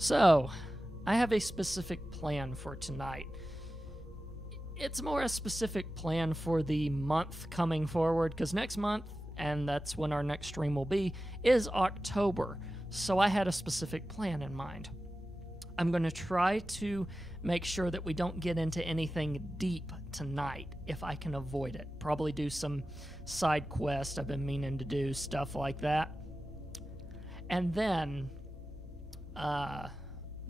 So, I have a specific plan for tonight. It's more a specific plan for the month coming forward, because next month, and that's when our next stream will be, is October. So I had a specific plan in mind. I'm going to try to make sure that we don't get into anything deep tonight, if I can avoid it. Probably do some side quests. I've been meaning to do stuff like that. And then,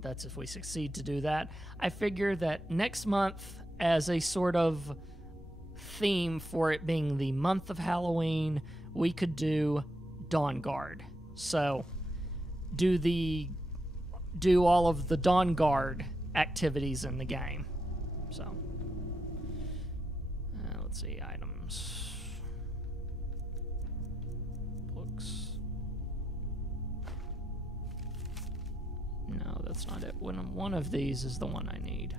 that's if we succeed to do that. I figure that next month, as a sort of theme for it being the month of Halloween, we could do Dawn Guard. So, do all of the Dawn Guard activities in the game. So, let's see, items, books. No, that's not it. One of these is the one I need.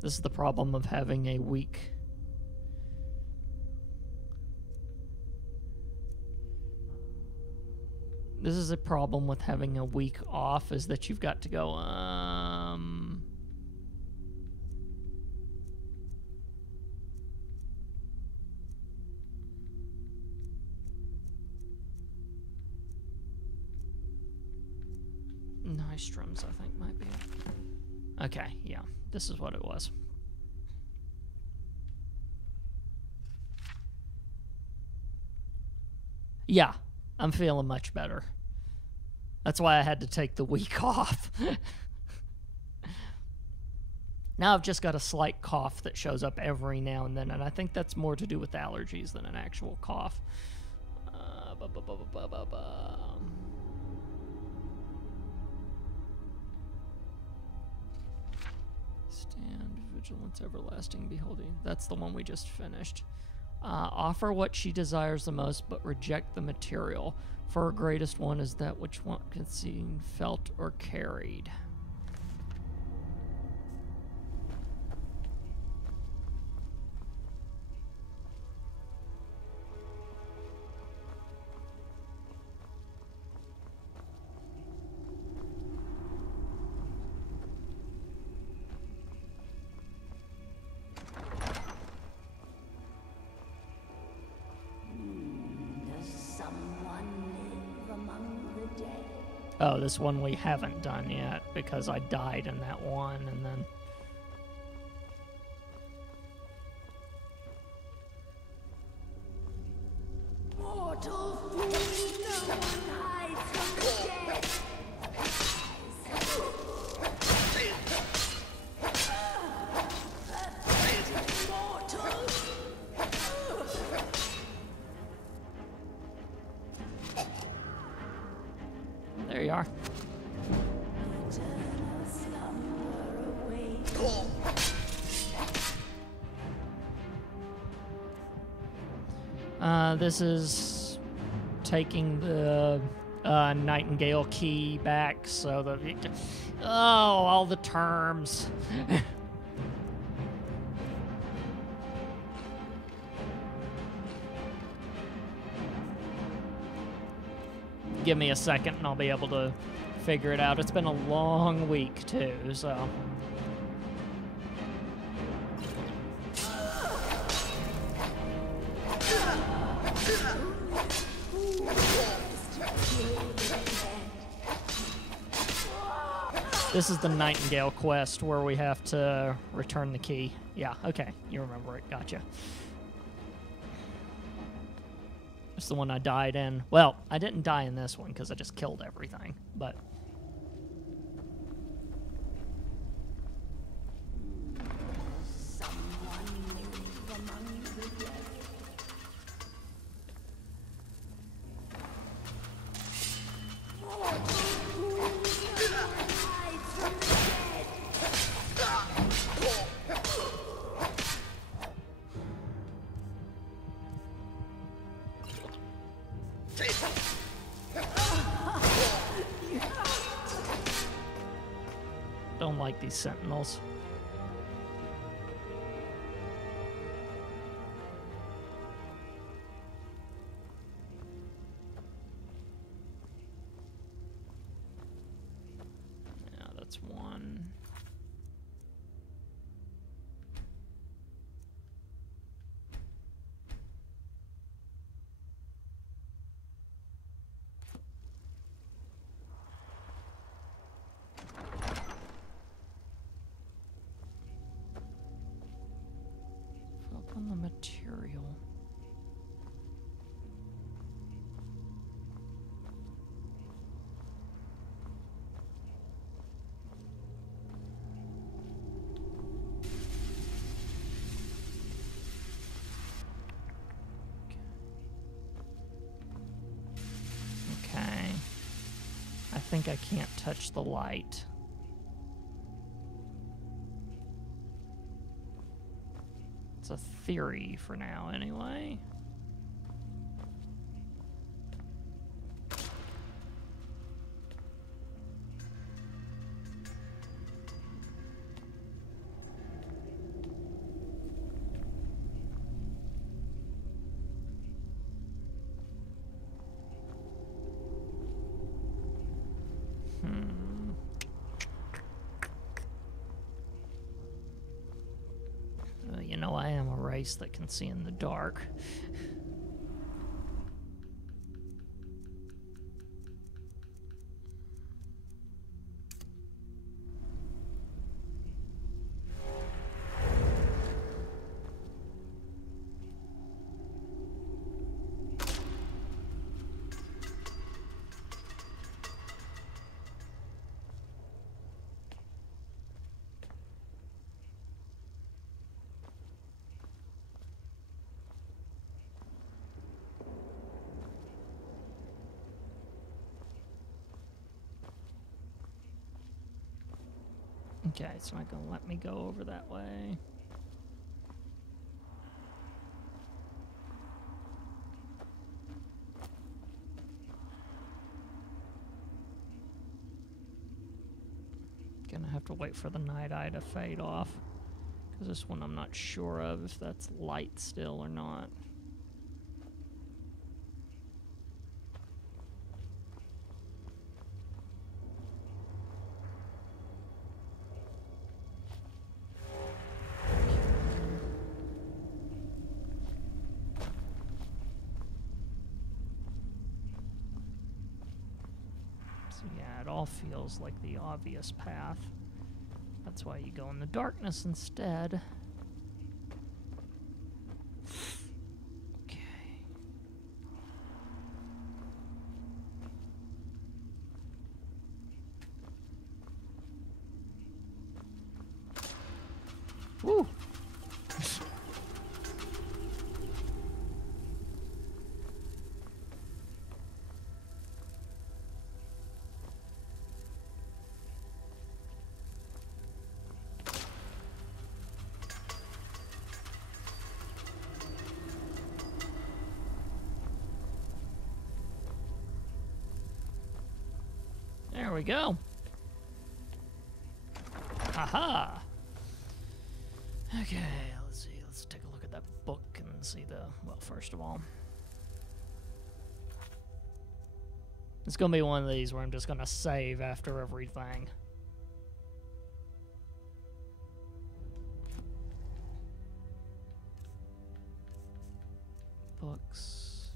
This is the problem of having a week. This is a problem with having a week off, is that you've got to go, Nystrom's, I think, might be. Okay, yeah, this is what it was. Yeah, I'm feeling much better. That's why I had to take the week off. Now I've just got a slight cough that shows up every now and then, and I think that's more to do with allergies than an actual cough. Stand, vigilance, everlasting, beholding. That's the one we just finished. Offer what she desires the most, but reject the material. For her greatest one is that which one can be seen, felt, or carried. Oh, this one we haven't done yet, because I died in that one, and then... Mortal fool, no one hides from the dead. There you are. This is taking the Nightingale key back, so the... Oh, all the terms. Give me a second and I'll be able to figure it out. It's been a long week too, so... This is the Nightingale quest where we have to return the key. Yeah, okay, you remember it. Gotcha. It's the one I died in. Well, I didn't die in this one because I just killed everything, but... Don't like these sentinels. Yeah, that's one. Up on the material. Okay. I think I can't touch the light. It's a theory for now, anyway. You know, I am a race that can see in the dark. Okay, it's not gonna let me go over that way. Gonna have to wait for the night eye to fade off. Because this one I'm not sure of if that's light still or not. So yeah, it all feels like the obvious path. That's why you go in the darkness instead. Okay. Woo! There we go. Haha. Okay, let's see. Let's take a look at that book and see the... Well, first of all, it's going to be one of these where I'm just going to save after everything. Books.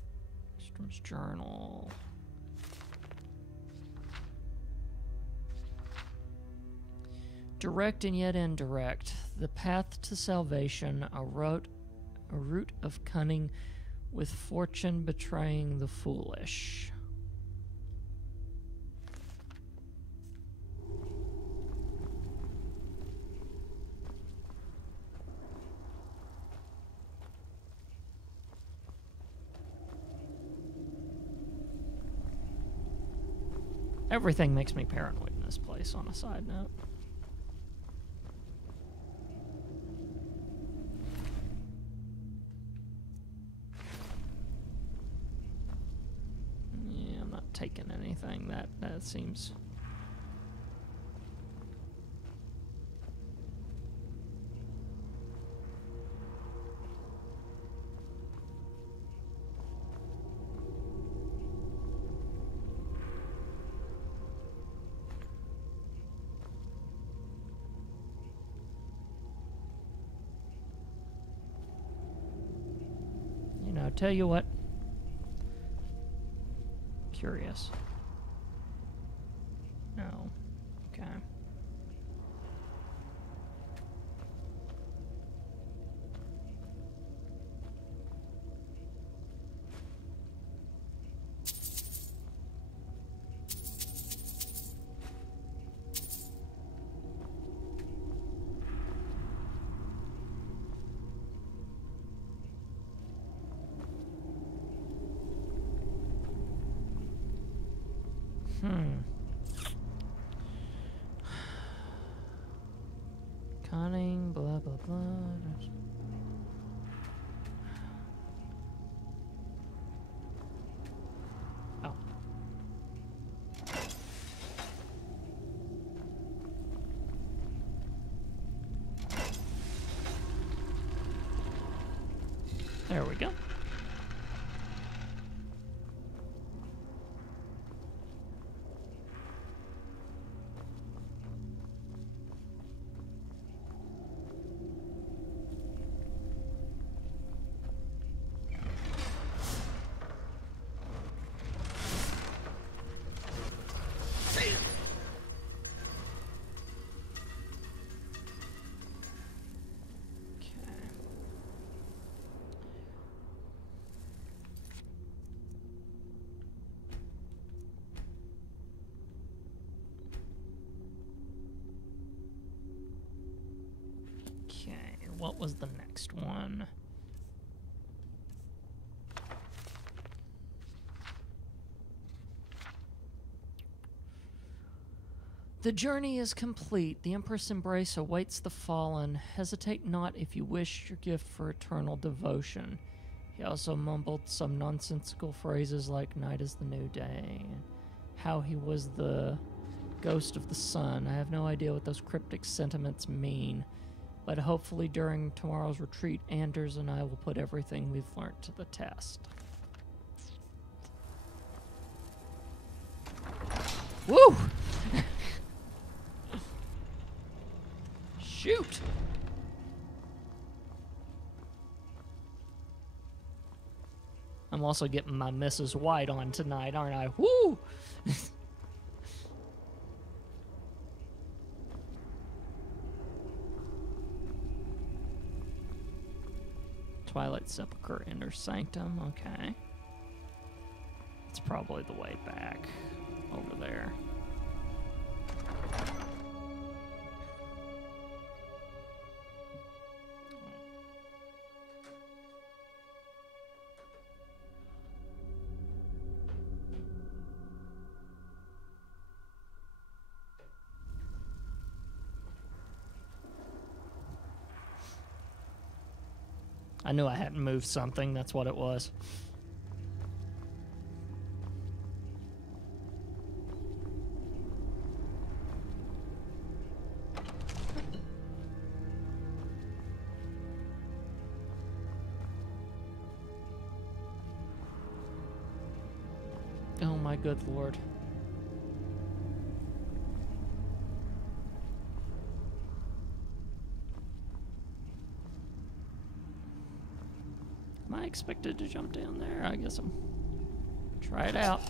Strom's journal. Direct and yet indirect. The path to salvation, a route of cunning, with fortune betraying the foolish. Everything makes me paranoid in this place, on a side note. not taken anything. That seems... You know, tell you what. Curious. No. Okay. Cunning, blah, blah, blah. Oh. There we go. Okay, what was the next one? The journey is complete. The Empress' embrace awaits the fallen. Hesitate not if you wish your gift for eternal devotion. He also mumbled some nonsensical phrases like night is the new day, and how he was the ghost of the sun. I have no idea what those cryptic sentiments mean, but hopefully during tomorrow's retreat, Anders and I will put everything we've learned to the test. Woo! Shoot! I'm also getting my Mrs. White on tonight, aren't I? Woo! Twilight Sepulchre, Inner Sanctum. Okay. It's probably the way back over there. I knew I hadn't moved something. That's what it was. Oh my good Lord. Am I expected to jump down there? I guess I'm... Try it out.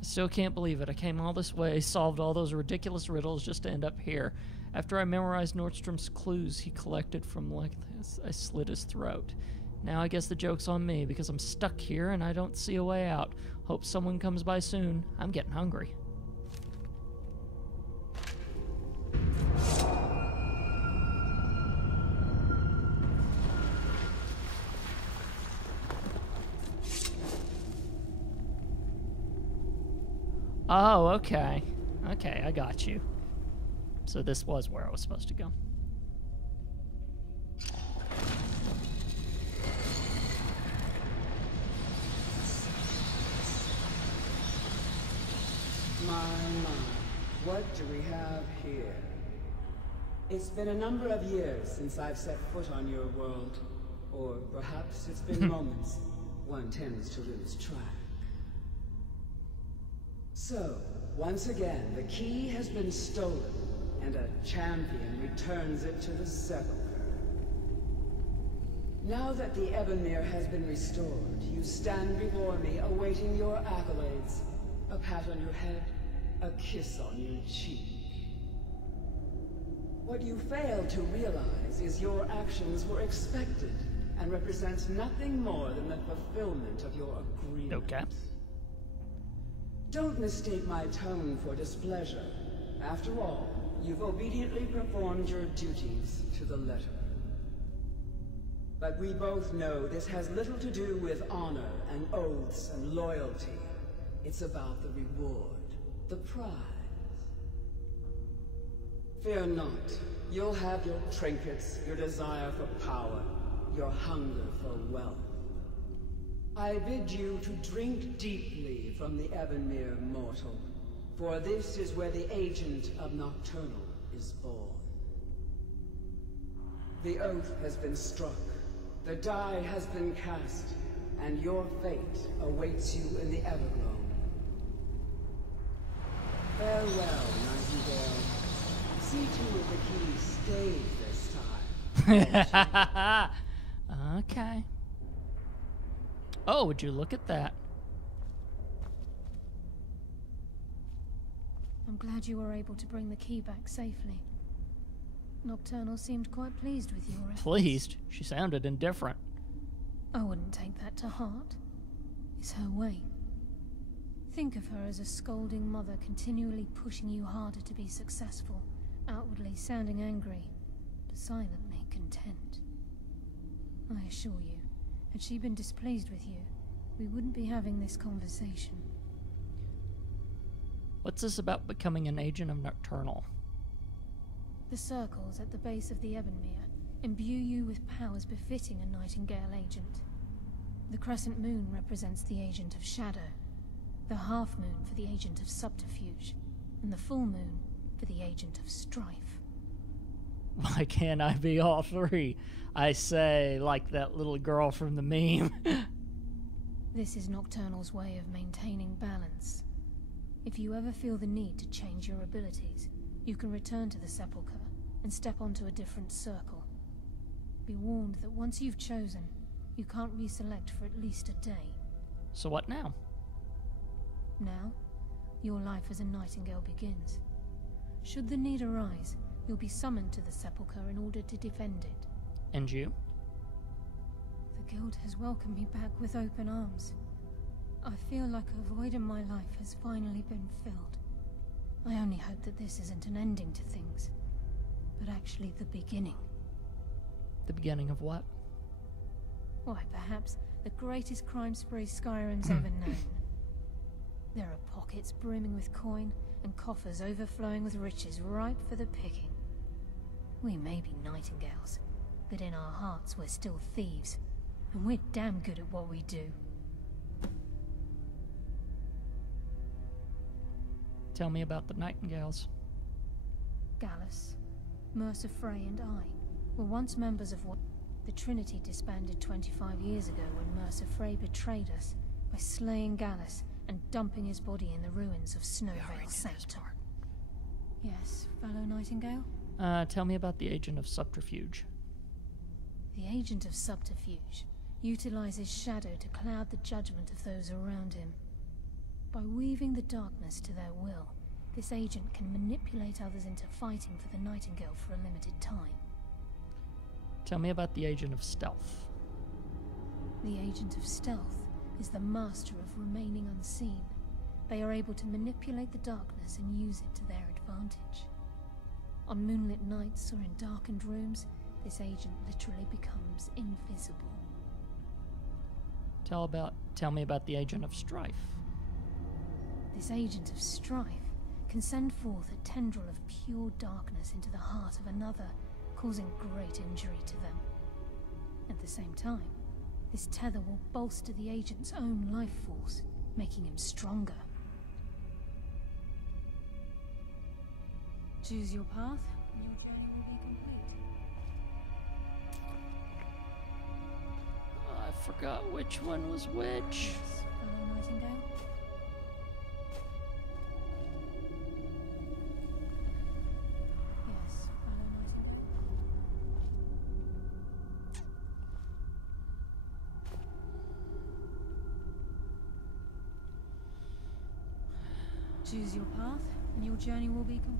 Still can't believe it. I came all this way, solved all those ridiculous riddles just to end up here. After I memorized Nordstrom's clues he collected from like this, I slit his throat. Now I guess the joke's on me because I'm stuck here and I don't see a way out. Hope someone comes by soon. I'm getting hungry. Oh, okay. Okay, I got you. So this was where I was supposed to go. My, what do we have here? It's been a number of years since I've set foot on your world. Or perhaps it's been moments. One tends to lose track. So, once again, the key has been stolen, and a champion returns it to the sepulchre. Now that the Ebonmere has been restored, you stand before me awaiting your accolades. A pat on your head, a kiss on your cheek. What you fail to realize is your actions were expected and represent nothing more than the fulfillment of your agreement. Okay. Don't mistake my tone for displeasure. After all, you've obediently performed your duties to the letter. But we both know this has little to do with honor and oaths and loyalty. It's about the reward, the prize. Fear not. You'll have your trinkets, your desire for power, your hunger for wealth. I bid you to drink deeply from the Ebonmere mortal, for this is where the agent of Nocturnal is born. The oath has been struck, the die has been cast, and your fate awaits you in the Everglow. Farewell, Nightingale. See to it the key stays this time. Okay. Oh, would you look at that? I'm glad you were able to bring the key back safely. Nocturnal seemed quite pleased with your efforts. Pleased? She sounded indifferent. I wouldn't take that to heart. It's her way. Think of her as a scolding mother continually pushing you harder to be successful, outwardly sounding angry, but silently content. I assure you, had she been displeased with you, we wouldn't be having this conversation. What's this about becoming an agent of Nocturnal? The circles at the base of the Ebonmere imbue you with powers befitting a Nightingale agent. The crescent moon represents the agent of shadow, the half moon for the agent of subterfuge, and the full moon for the agent of strife. Why can't I be all three? I say, like that little girl from the meme. This is Nocturnal's way of maintaining balance. If you ever feel the need to change your abilities, you can return to the sepulchre and step onto a different circle. Be warned that once you've chosen, you can't reselect for at least a day. So what now? Now, your life as a Nightingale begins. Should the need arise, you'll be summoned to the sepulchre in order to defend it. And you? The guild has welcomed me back with open arms. I feel like a void in my life has finally been filled. I only hope that this isn't an ending to things, but actually the beginning. The beginning of what? Why, perhaps the greatest crime spree Skyrim's ever known. There are pockets brimming with coin, and coffers overflowing with riches ripe for the picking. We may be Nightingales, but in our hearts we're still thieves, and we're damn good at what we do. Tell me about the Nightingales. Gallus, Mercer Frey and I were once members of what the Trinity disbanded 25 years ago when Mercer Frey betrayed us by slaying Gallus and dumping his body in the ruins of Snowvale Sanctum. Yes, fellow Nightingale? Tell me about the Agent of Subterfuge. The Agent of Subterfuge utilizes shadow to cloud the judgment of those around him. By weaving the darkness to their will, this agent can manipulate others into fighting for the Nightingale for a limited time. Tell me about the Agent of Stealth. The Agent of Stealth is the master of remaining unseen. They are able to manipulate the darkness and use it to their advantage. On moonlit nights or in darkened rooms, this agent literally becomes invisible. Tell me about the Agent of Strife. This Agent of Strife can send forth a tendril of pure darkness into the heart of another, causing great injury to them. At the same time, this tether will bolster the agent's own life force, making him stronger. Choose your path, and your journey will be complete. I forgot which one was which. Yes, fellow Nightingale. Yes, fellow Nightingale. Choose your path, and your journey will be complete.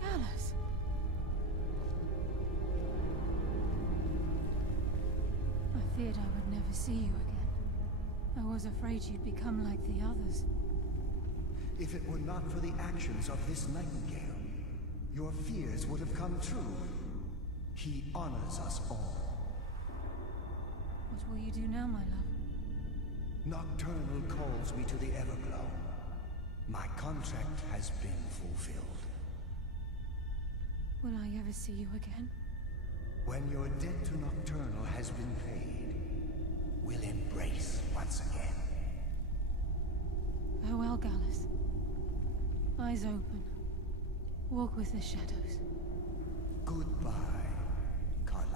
Gallus! I feared I would never see you again. I was afraid you'd become like the others. If it were not for the actions of this nightingale, your fears would have come true. He honors us all. What will you do now, my love? Nocturnal calls me to the Everglow. My contract has been fulfilled. Will I ever see you again? When your debt to Nocturnal has been paid, we'll embrace once again. Farewell, Gallus. Eyes open. Walk with the shadows. Goodbye, Carlyle.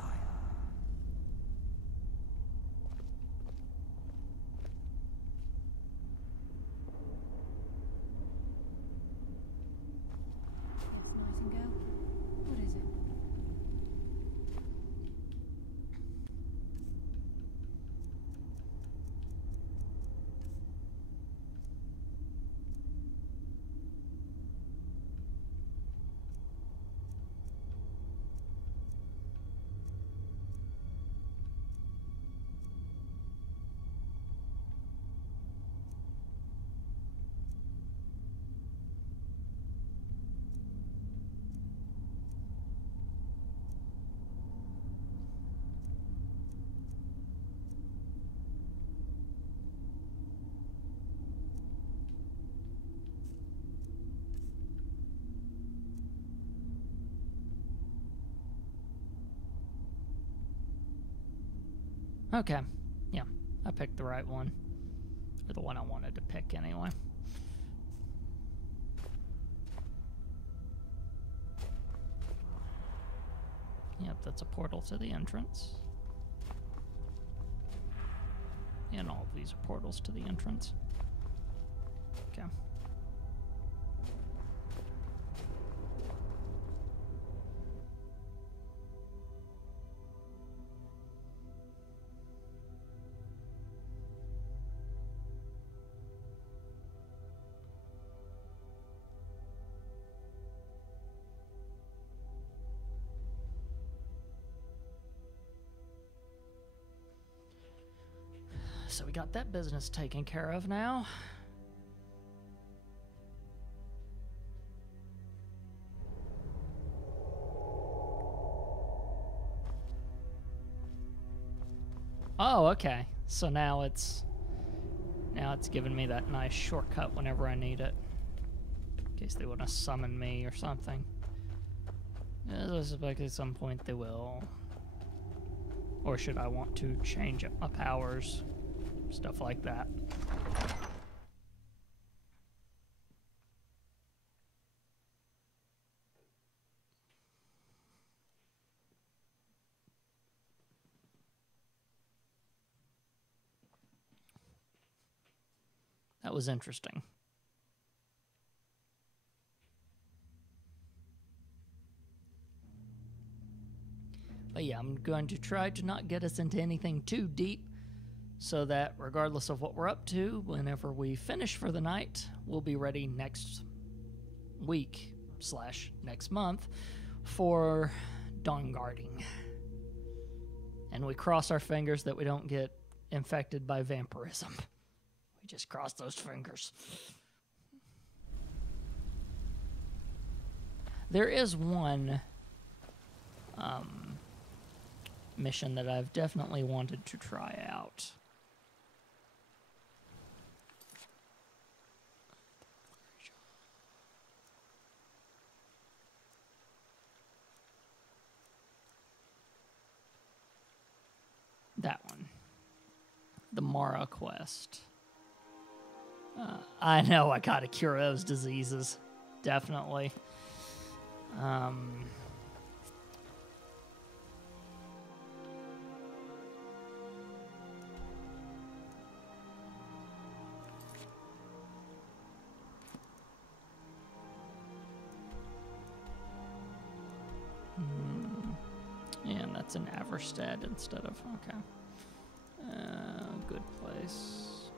Nightingale? What is it? Okay. Yeah, I picked the right one. Or the one I wanted to pick anyway. Yep, that's a portal to the entrance. And all of these are portals to the entrance. Okay. So we got that business taken care of now. Oh, okay. So now it's giving me that nice shortcut whenever I need it. In case they want to summon me or something. As I suspect at some point they will. Or should I want to change up my powers? Stuff like that. That was interesting. But yeah, I'm going to try to not get us into anything too deep, so that regardless of what we're up to, whenever we finish for the night, we'll be ready next week / next month for dawn guarding. And we cross our fingers that we don't get infected by vampirism. We just cross those fingers. There is one mission that I've definitely wanted to try out. That one. The Mara quest. I know I gotta cure those diseases. Definitely. And that's in Averstead instead of, okay. Good place.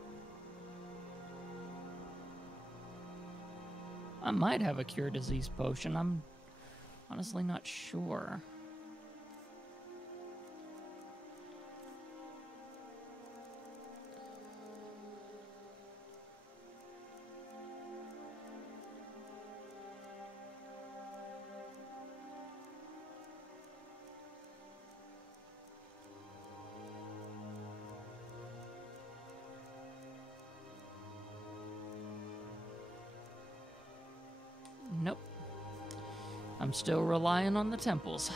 I might have a cure disease potion. I'm honestly not sure. Nope. I'm still relying on the temples.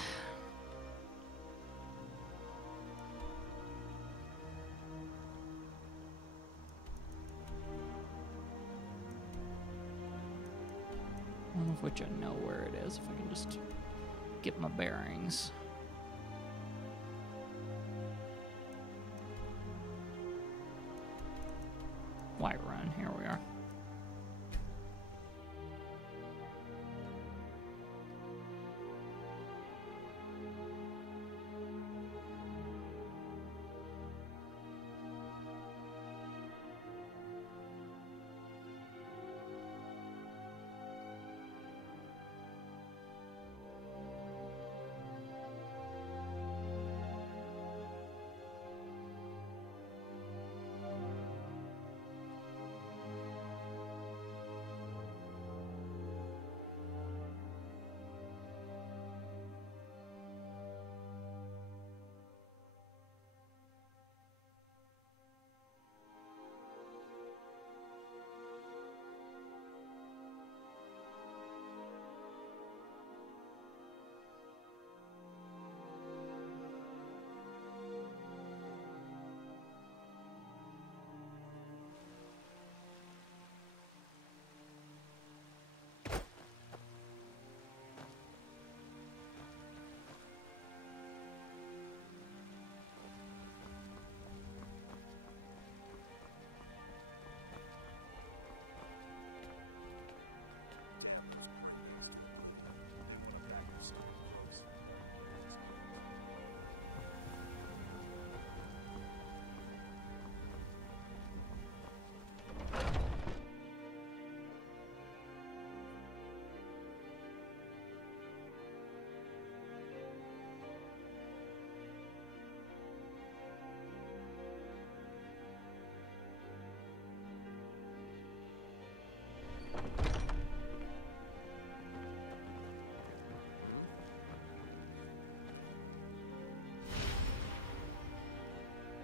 One of which I know where it is, if I can just get my bearings. Whiterun, here we are.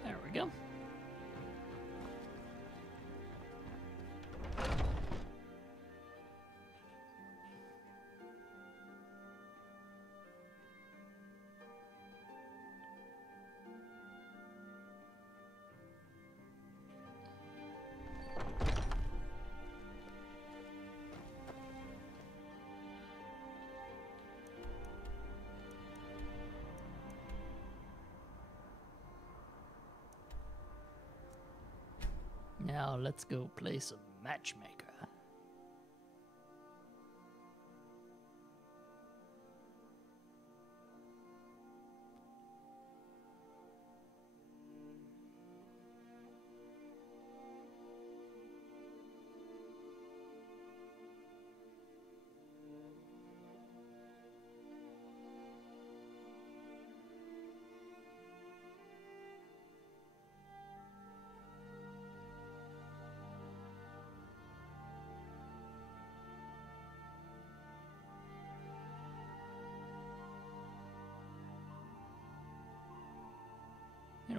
There we go. Now let's go play some matchmaker.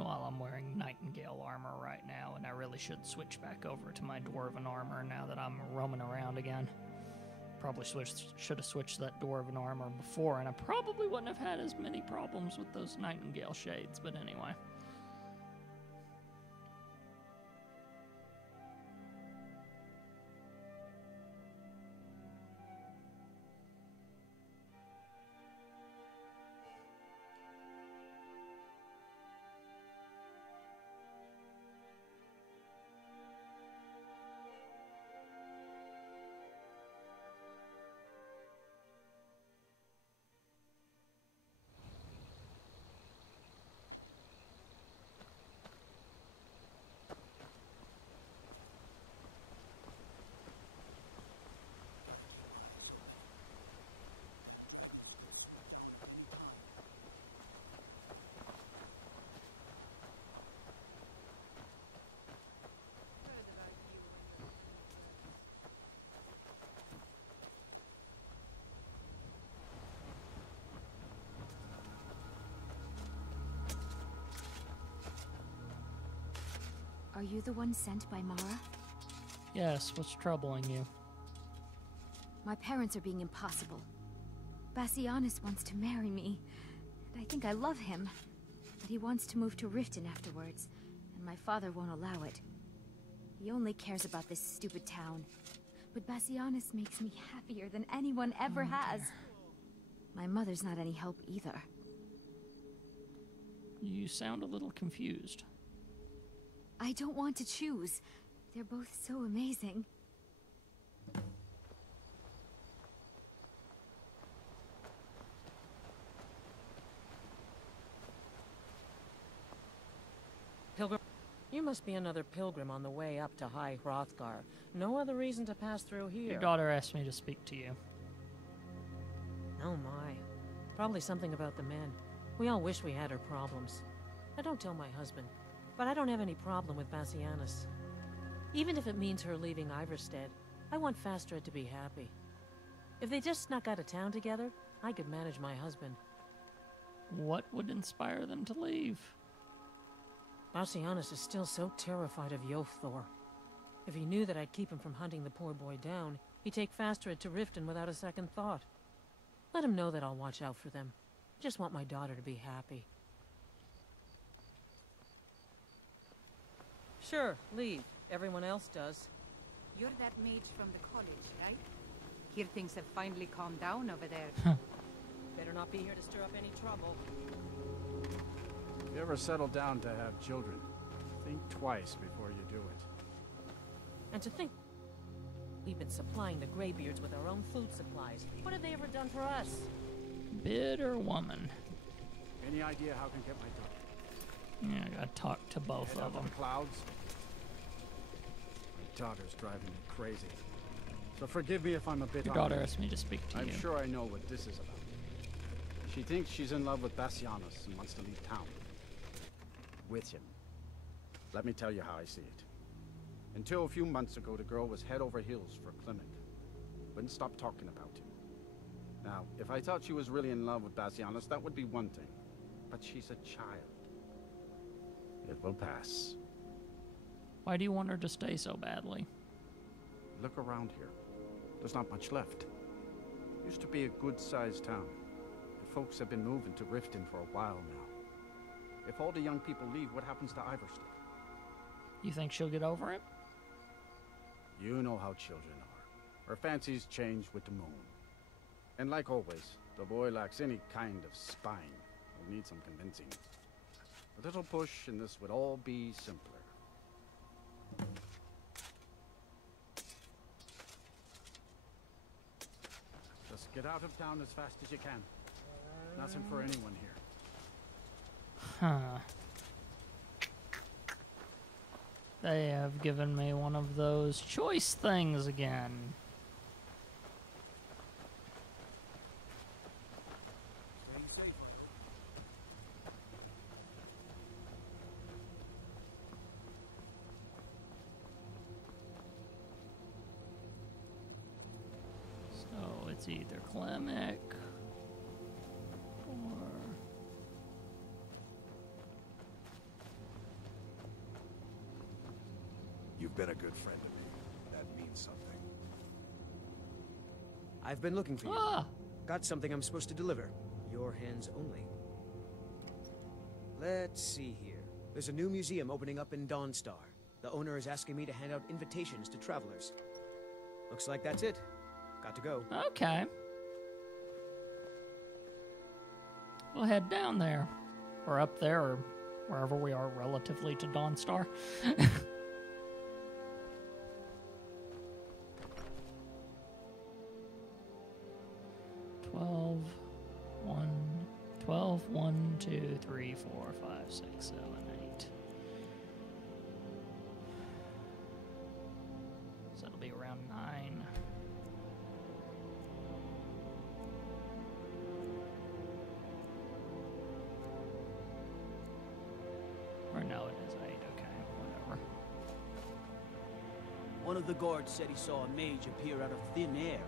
Meanwhile, I'm wearing Nightingale armor right now, and I really should switch back over to my Dwarven armor now that I'm roaming around again. Probably should have switched that Dwarven armor before, and I probably wouldn't have had as many problems with those Nightingale shades, but anyway. Are you the one sent by Mara? Yes, what's troubling you? My parents are being impossible. Bassianus wants to marry me, and I think I love him. But he wants to move to Riften afterwards, and my father won't allow it. He only cares about this stupid town. But Bassianus makes me happier than anyone ever has. My mother's not any help either. You sound a little confused. I don't want to choose. They're both so amazing. Pilgrim? You must be another pilgrim on the way up to High Hrothgar. No other reason to pass through here. Your daughter asked me to speak to you. Oh my. Probably something about the men. We all wish we had her problems. I don't tell my husband, but I don't have any problem with Bassianus. Even if it means her leaving Iverstead, I want Fastred to be happy. If they just snuck out of town together, I could manage my husband. What would inspire them to leave? Bassianus is still so terrified of Yofthor. If he knew that I'd keep him from hunting the poor boy down, he'd take Fastred to Riften without a second thought. Let him know that I'll watch out for them. I just want my daughter to be happy. Sure, leave. Everyone else does. You're that mage from the college, right? Hear things have finally calmed down over there. Better not be here to stir up any trouble. If you ever settle down to have children, think twice before you do it. And to think we've been supplying the Greybeards with our own food supplies. What have they ever done for us? Bitter woman. Any idea how I can get my daughter? Yeah, I gotta talk to both Head of up in them. the clouds? My daughter's driving me crazy. So forgive me if I'm a bit Your daughter honest. asked me to speak to I'm you. sure I know what this is about. She thinks she's in love with Bassianus and wants to leave town. With him. Let me tell you how I see it. Until a few months ago, the girl was head over heels for Clement. Wouldn't stop talking about him. Now, if I thought she was really in love with Bassianus, that would be one thing. But she's a child. It will pass. Why do you want her to stay so badly? Look around here. There's not much left. Used to be a good-sized town. The folks have been moving to Riften for a while now. If all the young people leave, what happens to Iverstead? You think she'll get over it? You know how children are. Her fancies change with the moon. And like always, the boy lacks any kind of spine. He'll need some convincing. A little push and this would all be simpler. Just get out of town as fast as you can. Nothing for anyone here. Huh. They have given me one of those choice things again. Staying safe, So it's either Clemic or... You've been a good friend to me. That means something. I've been looking for you. Ah! Got something I'm supposed to deliver. Your hands only. Let's see here. There's a new museum opening up in Dawnstar. The owner is asking me to hand out invitations to travelers. Looks like that's it. Got to go. Okay. We'll head down there. Or up there, or wherever we are relatively to Dawnstar. 12, 1, 2, 3, 4, 5, 6, 7, 8. So it'll be around 9. Or no, it is 8. Okay, whatever. One of the guards said he saw a mage appear out of thin air,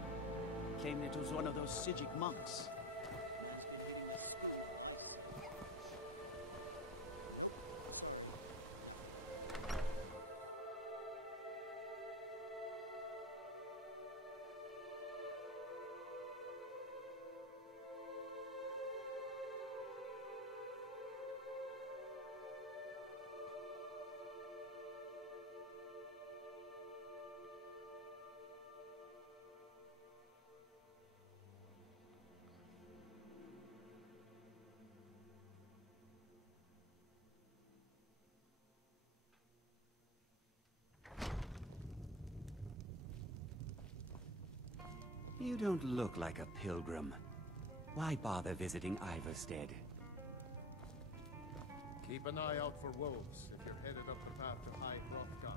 claiming it was one of those Sijic monks. You don't look like a pilgrim. Why bother visiting Iverstead? Keep an eye out for wolves if you're headed up the path to High Hrothgar.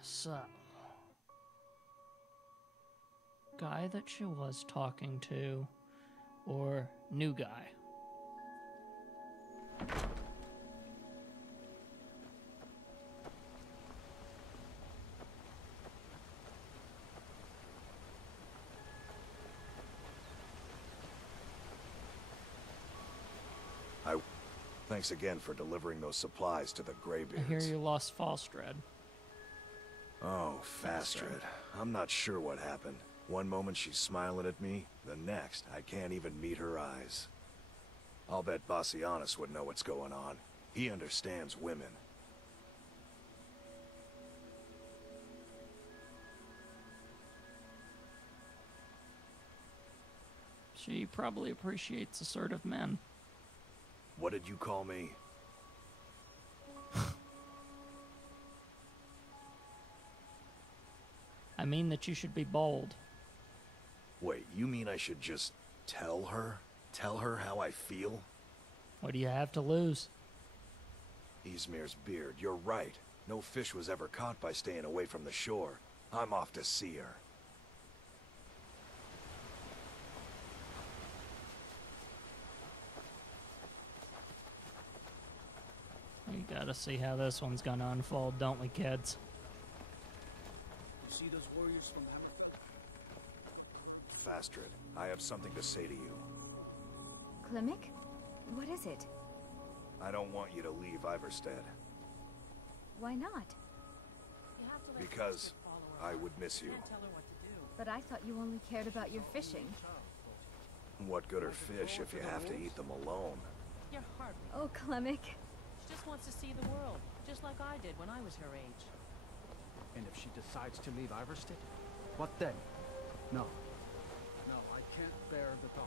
So, guy that she was talking to, or new guy? Thanks again for delivering those supplies to the Greybeards. I hear you lost Falstrad. Oh, Fastred. I'm not sure what happened. One moment she's smiling at me, the next I can't even meet her eyes. I'll bet Bassianus would know what's going on. He understands women. She probably appreciates assertive men. What did you call me? I mean that you should be bold. Wait, you mean I should just tell her? Tell her how I feel? What do you have to lose? Ysmir's beard, you're right. No fish was ever caught by staying away from the shore. I'm off to see her. We gotta see how this one's gonna unfold, don't we, kids? You see those warriors from Hammer? Fastred, I have something to say to you. Klimek? What is it? I don't want you to leave Iverstead. Why not? Because I would miss you. But I thought you only cared about your fishing. What good are fish if you have to eat them alone? You're hard. Oh, Klimek. She just wants to see the world, just like I did when I was her age. And if she decides to leave Iverstead, what then? No. No, I can't bear the thought.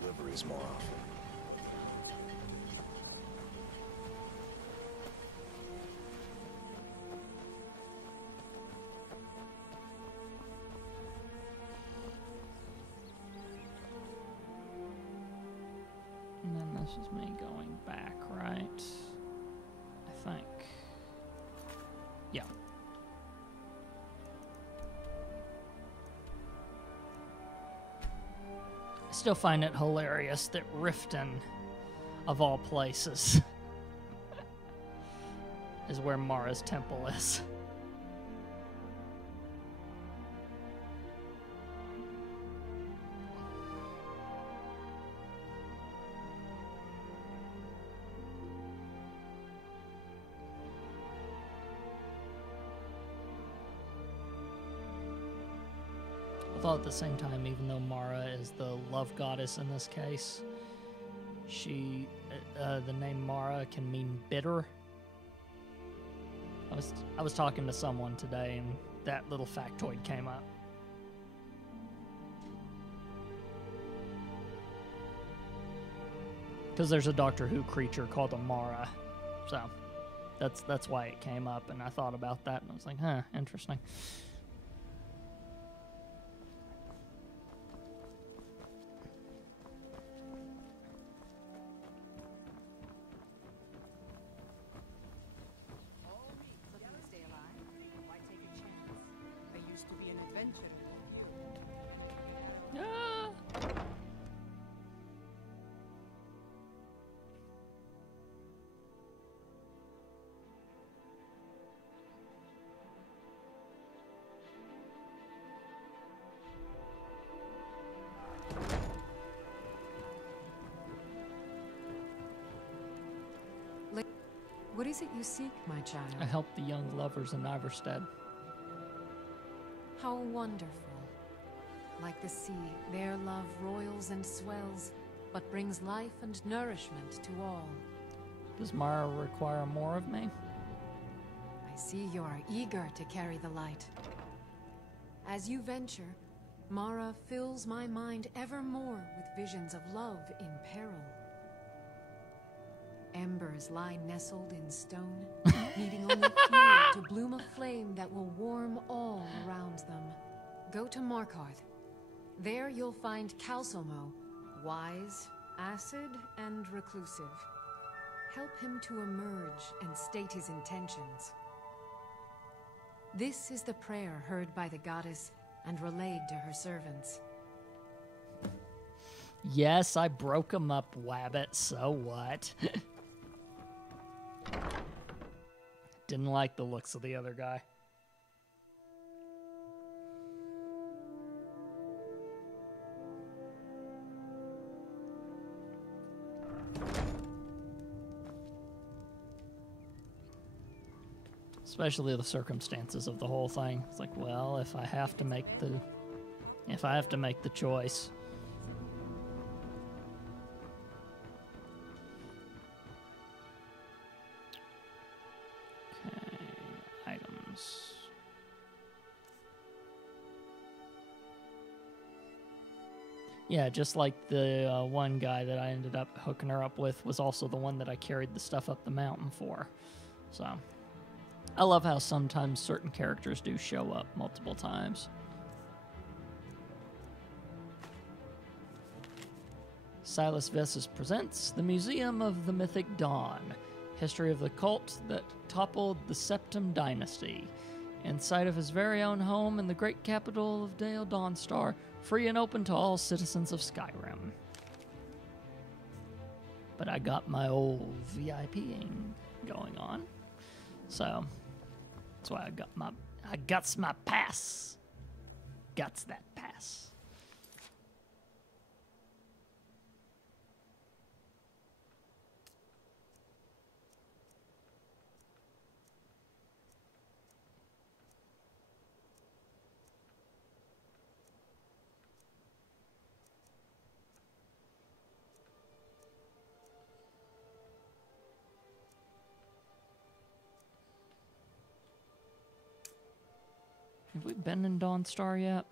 Deliveries more often. This is me going back, right? I think. Yeah. I still find it hilarious that Riften, of all places, is where Mara's temple is. Although at the same time, even though Mara is the love goddess in this case, she, the name Mara can mean bitter. I was talking to someone today, and that little factoid came up. Because there's a Doctor Who creature called a Mara, so that's why it came up, and I thought about that, and I was like, huh, interesting. What is it you seek, my child? I help the young lovers in Iverstead. How wonderful. Like the sea, their love roils and swells, but brings life and nourishment to all. Does Mara require more of me? I see you are eager to carry the light. As you venture, Mara fills my mind ever more with visions of love in peril. Embers lie nestled in stone, needing only fuel to bloom a flame that will warm all around them. Go to Markarth. There you'll find Calcelmo, wise, acid, and reclusive. Help him to emerge and state his intentions. This is the prayer heard by the goddess and relayed to her servants. Yes, I broke him up, Wabbit, so what? Didn't like the looks of the other guy. Especially the circumstances of the whole thing. It's like, well, if I have to make the choice. Yeah, just like the one guy that I ended up hooking her up with was also the one that I carried the stuff up the mountain for. So, I love how sometimes certain characters do show up multiple times. Silas Vessus presents The Museum of the Mythic Dawn, history of the cult that toppled the Septim Dynasty. Inside of his very own home in the great capital of Dale Dawnstar, free and open to all citizens of Skyrim. But I got my old VIPing going on, so that's why I got my pass. Guts that pass. Have we been in Dawnstar yet?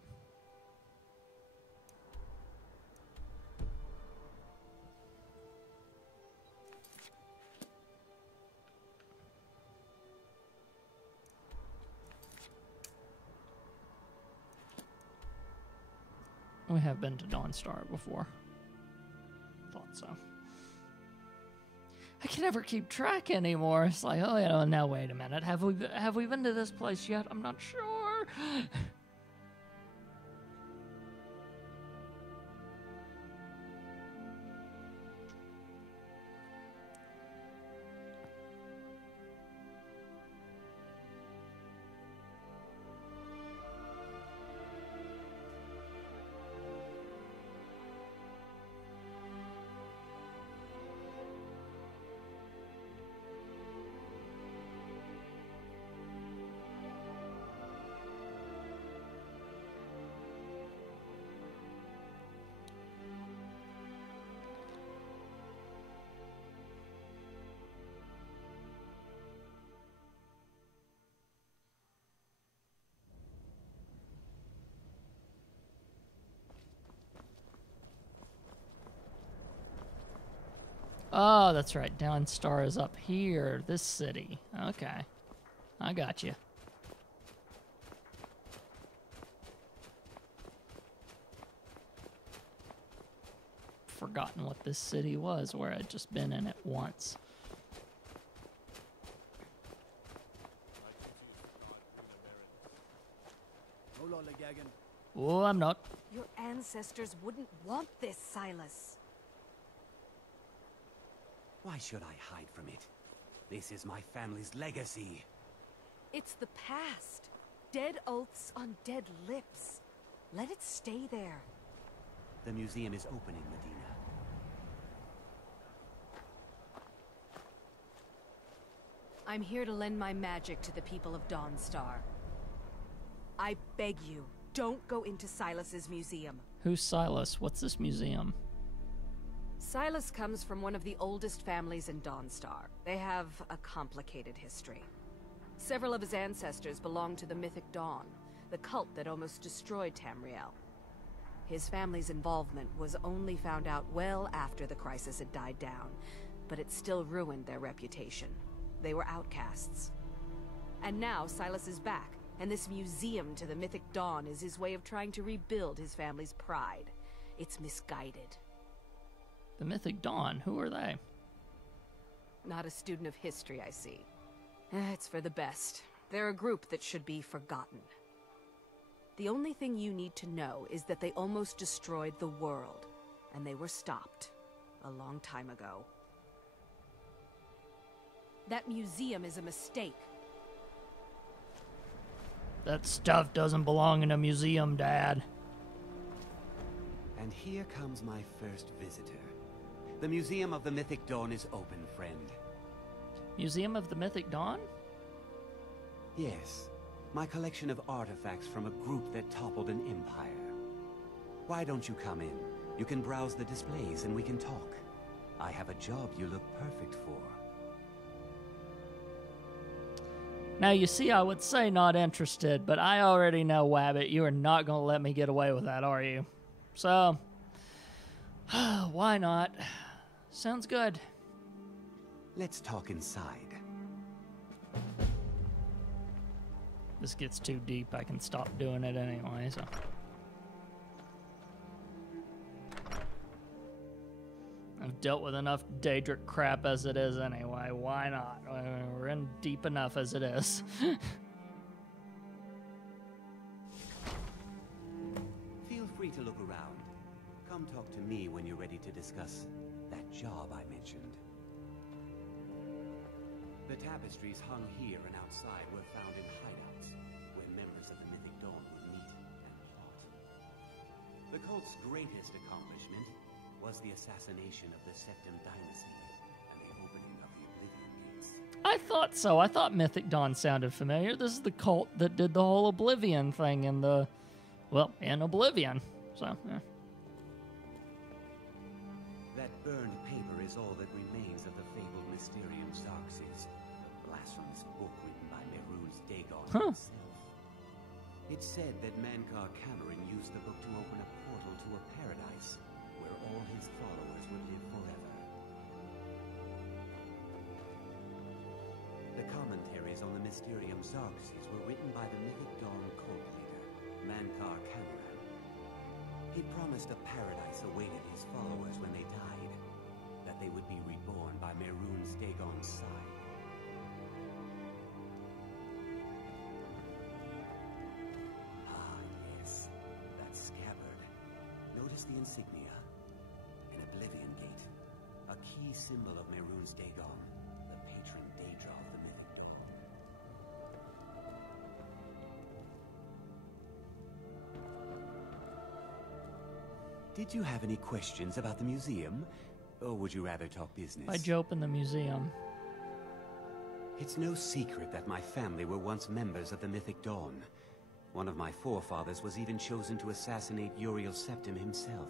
We have been to Dawnstar before. Thought so. I can never keep track anymore. It's like, oh, you know, now wait a minute. Have we been to this place yet? I'm not sure. Oh, that's right. Dawnstar is up here. This city. Okay. I got you. Forgotten what this city was, where I'd just been in it once. Oh, I'm not. Your ancestors wouldn't want this, Silas. Why should I hide from it? This is my family's legacy. It's the past. Dead oaths on dead lips. Let it stay there. The museum is opening, Medina. I'm here to lend my magic to the people of Dawnstar. I beg you, don't go into Silas's museum. Who's Silas? What's this museum? Silas comes from one of the oldest families in Dawnstar. They have a complicated history. Several of his ancestors belonged to the Mythic Dawn, the cult that almost destroyed Tamriel. His family's involvement was only found out well after the crisis had died down, but it still ruined their reputation. They were outcasts. And now Silas is back, and this museum to the Mythic Dawn is his way of trying to rebuild his family's pride. It's misguided. The Mythic Dawn? Who are they? Not a student of history, I see. It's for the best. They're a group that should be forgotten. The only thing you need to know is that they almost destroyed the world, and they were stopped a long time ago. That museum is a mistake. That stuff doesn't belong in a museum, Dad. And here comes my first visitor. The Museum of the Mythic Dawn is open, friend. Museum of the Mythic Dawn? Yes. My collection of artifacts from a group that toppled an empire. Why don't you come in? You can browse the displays and we can talk. I have a job you look perfect for. Now, you see, I would say not interested, but I already know, Wabbit, you are not going to let me get away with that, are you? So, why not? Sounds good. Let's talk inside. This gets too deep. I can stop doing it anyway, so. I've dealt with enough Daedric crap as it is anyway. Why not? We're in deep enough as it is. Feel free to look around. Come talk to me when you're ready to discuss that job I mentioned. The tapestries hung here and outside were found in hideouts, where members of the Mythic Dawn would meet and plot. The cult's greatest accomplishment was the assassination of the Septim Dynasty and the opening of the Oblivion Gates. I thought so. I thought Mythic Dawn sounded familiar. This is the cult that did the whole Oblivion thing in the... well, in Oblivion. So, yeah. That burned paper is all that remains of the fabled Mysterium Xarxes, the blasphemous book written by Meruz Dagon himself. It's said that Mankar Cameron used the book to open a portal to a paradise where all his followers would live forever. The commentaries on the Mysterium Xarxes were written by the Mythic Dawn cult leader, Mankar Cameron. He promised a paradise awaited his followers when they died, that they they would be reborn by Mehrunes Dagon's side. Ah, yes. That scabbard. Notice the insignia. An Oblivion Gate. A key symbol of Mehrunes Dagon, the patron Daedra of the mythic. Did you have any questions about the museum? Or would you rather talk business? Why'd you open the museum? It's no secret that my family were once members of the Mythic Dawn. One of my forefathers was even chosen to assassinate Uriel Septim himself.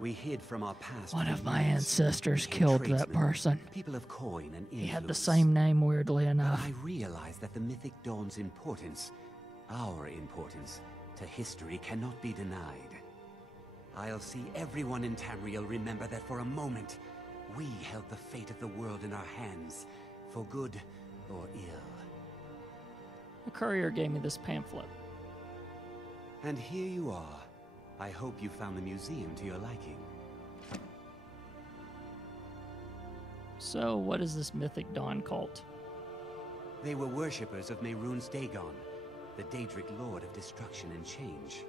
We hid from our past. One of my ancestors killed that person. People of coin and influence. He had the same name, weirdly enough. I realized that the Mythic Dawn's importance, our importance, to history cannot be denied. I'll see everyone in Tamriel remember that for a moment, we held the fate of the world in our hands, for good or ill. The courier gave me this pamphlet. And here you are. I hope you found the museum to your liking. So, what is this Mythic Dawn cult? They were worshippers of Mehrunes Dagon, the Daedric Lord of Destruction and Change.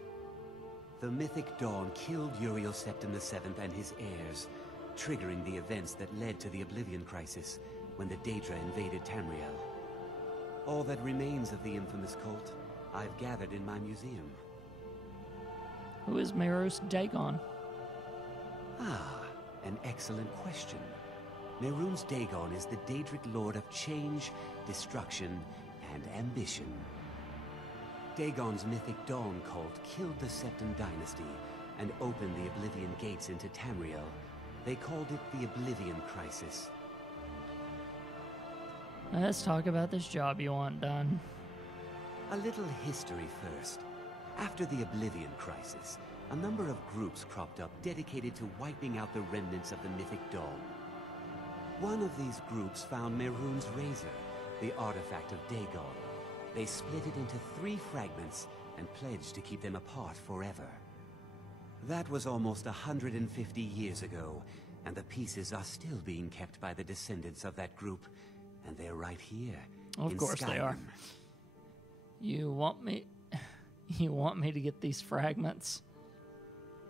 The Mythic Dawn killed Uriel Septim VII and his heirs, triggering the events that led to the Oblivion Crisis when the Daedra invaded Tamriel. All that remains of the infamous cult, I've gathered in my museum. Who is Mehrunes Dagon? Ah, an excellent question. Mehrunes Dagon is the Daedric Lord of Change, Destruction, and Ambition. Dagon's Mythic Dawn cult killed the Septim dynasty and opened the Oblivion Gates into Tamriel. They called it the Oblivion Crisis. Let's talk about this job you want done. A little history first. After the Oblivion Crisis, a number of groups cropped up dedicated to wiping out the remnants of the Mythic Dawn. One of these groups found Mehrunes Razor, the artifact of Dagon. They split it into 3 fragments and pledged to keep them apart forever. That was almost 150 years ago, and the pieces are still being kept by the descendants of that group, and they're right here. Of course they are. You want me to get these fragments?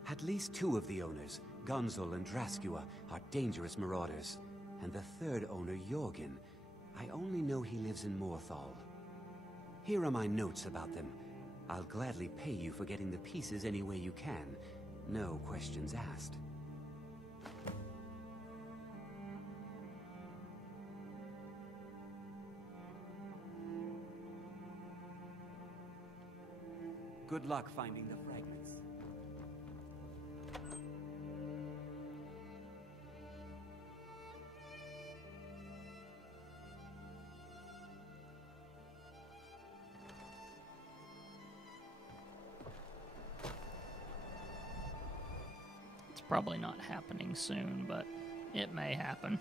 At least 2 of the owners, Gunzel and Draskua, are dangerous marauders. And the 3rd owner, Jorgen, I only know he lives in Morthal. Here are my notes about them. I'll gladly pay you for getting the pieces any way you can. No questions asked. Good luck finding the fragments. It's probably not happening soon, but it may happen.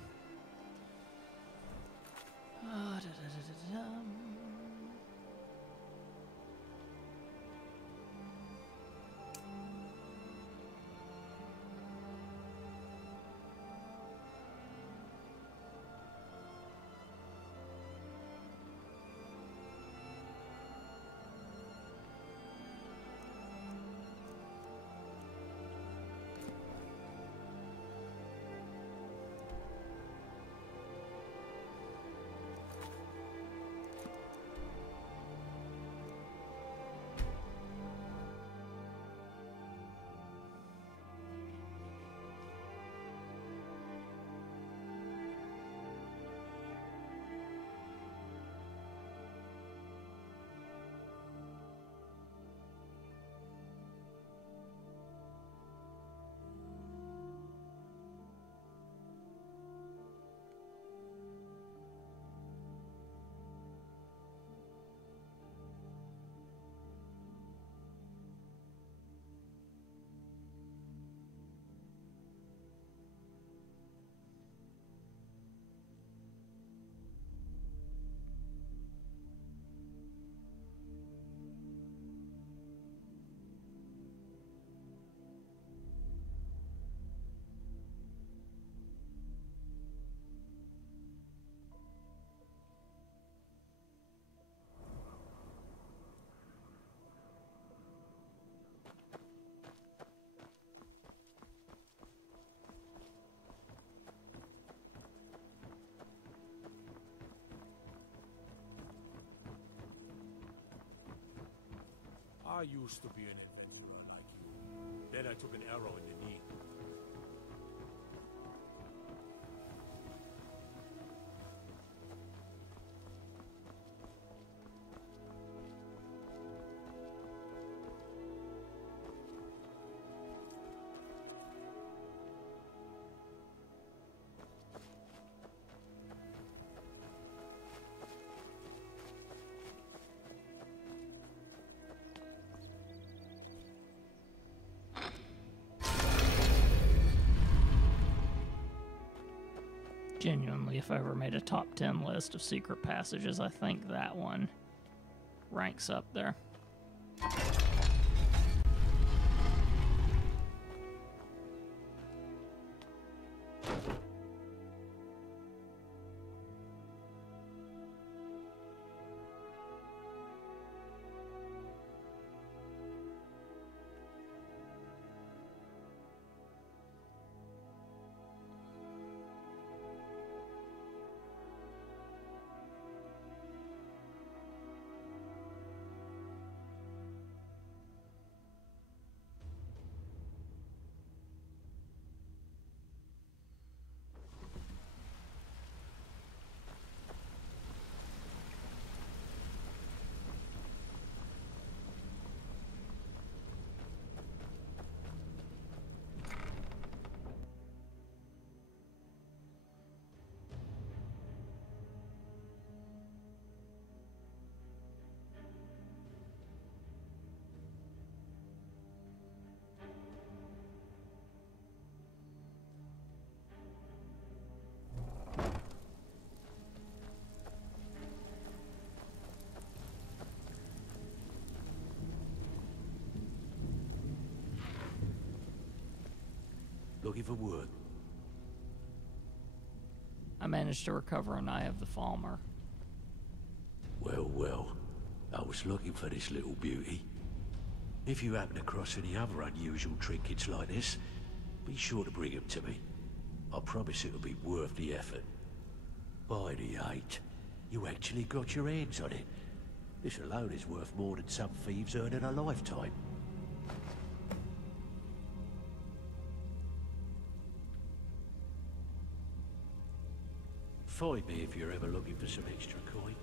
I used to be an adventurer like you. Then I took an arrow in the knee. Genuinely, if I ever made a top 10 list of secret passages, I think that one ranks up there. Looking for work? I managed to recover an eye of the Falmer. Well, well. I was looking for this little beauty. If you happen across any other unusual trinkets like this, be sure to bring them to me. I promise it'll be worth the effort. By the 8, you actually got your hands on it. This alone is worth more than some thieves earn in a lifetime. Find me if you're ever looking for some extra coin.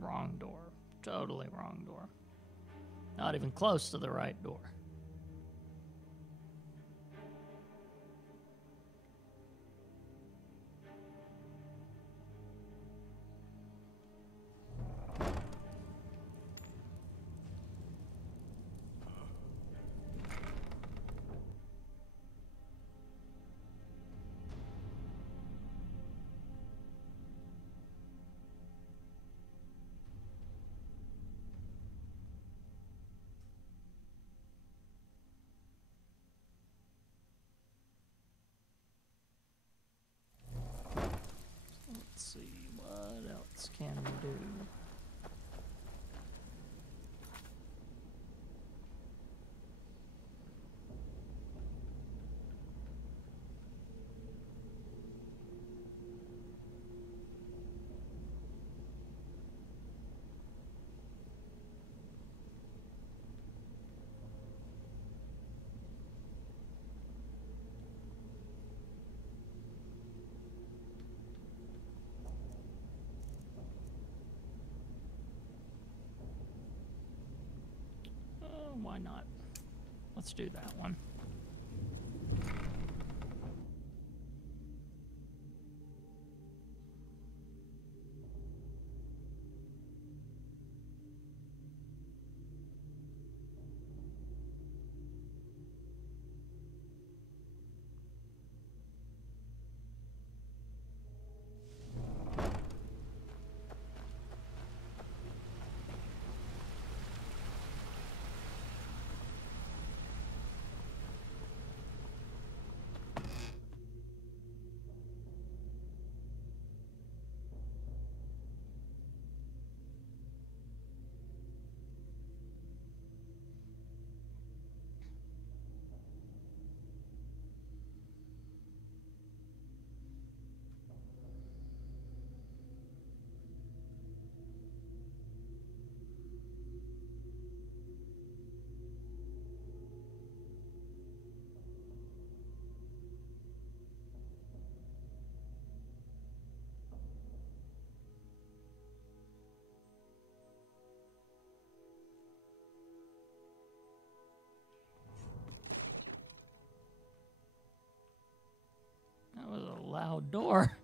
Wrong door. Totally wrong door. Not even close to the right door. Let's see, what else can we do? Why not? Let's do that one. outdoor.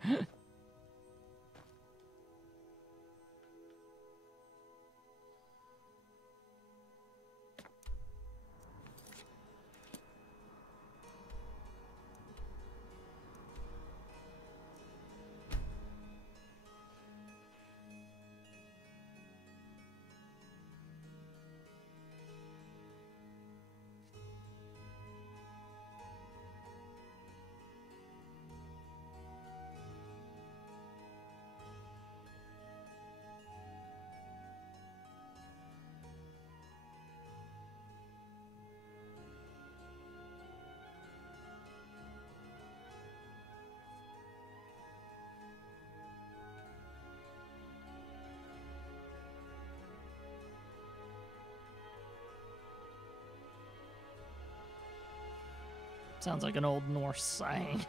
Sounds like an old Norse saying.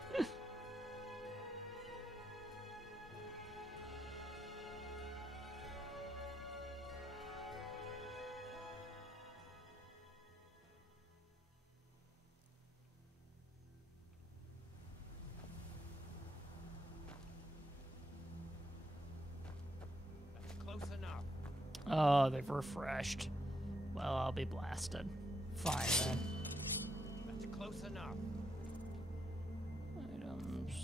Close enough. Oh, they've refreshed. Well, I'll be blasted. Fine then. That's close enough. Items.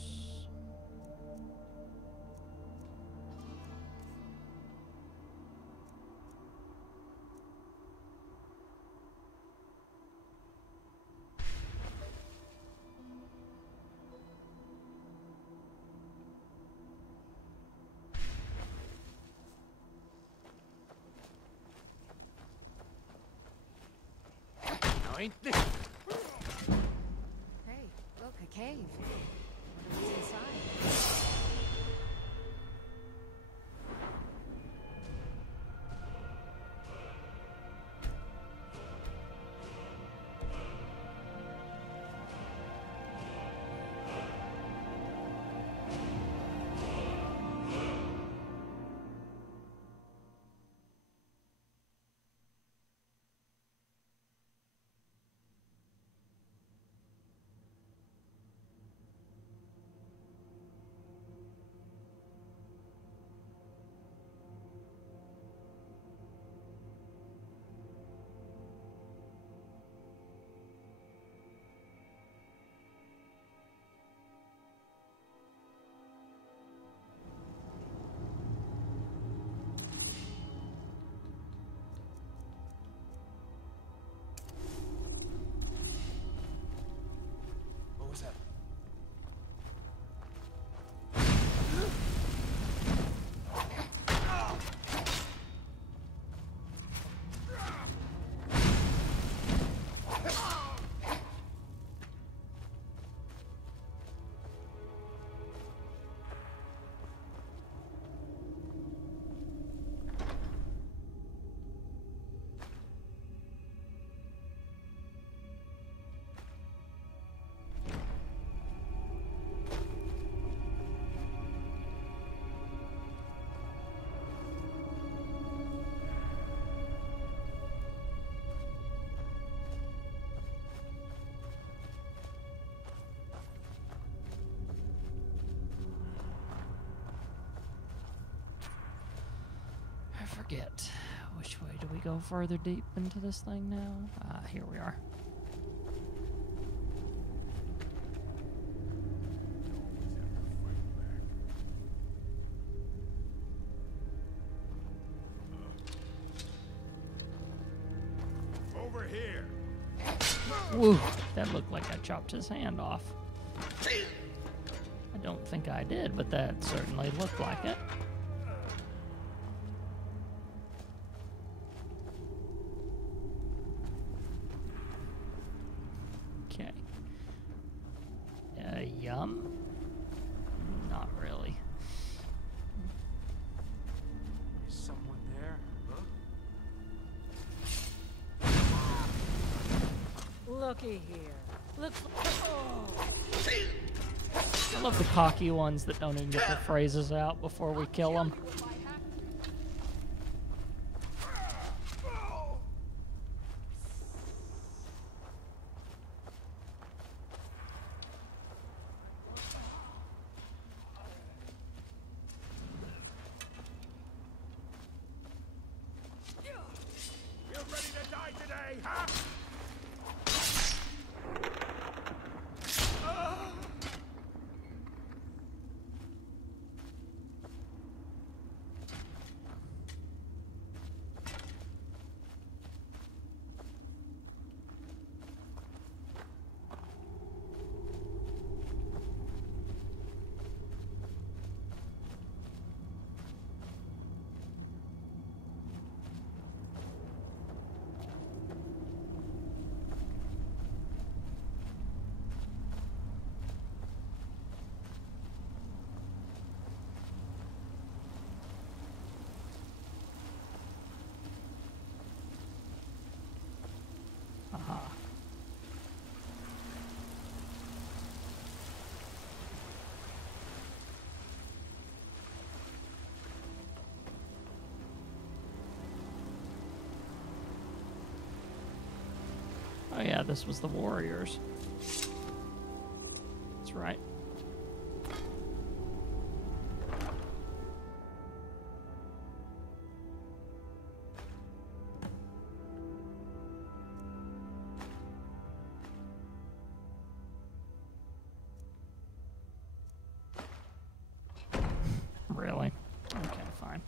Now ain't this? Hey, look, a cave. Wonder what's inside. What was that? I forget. Which way do we go further deep into this thing now? Here we are. Over here. Woo, that looked like I chopped his hand off. I don't think I did, but that certainly looked like it. Okay. Yum? Not really. Is someone there? Looky here. Look. Oh. I love the cocky ones that don't even get their phrases out before we kill them. Oh yeah, this was the warriors. That's right. Really? Okay, fine.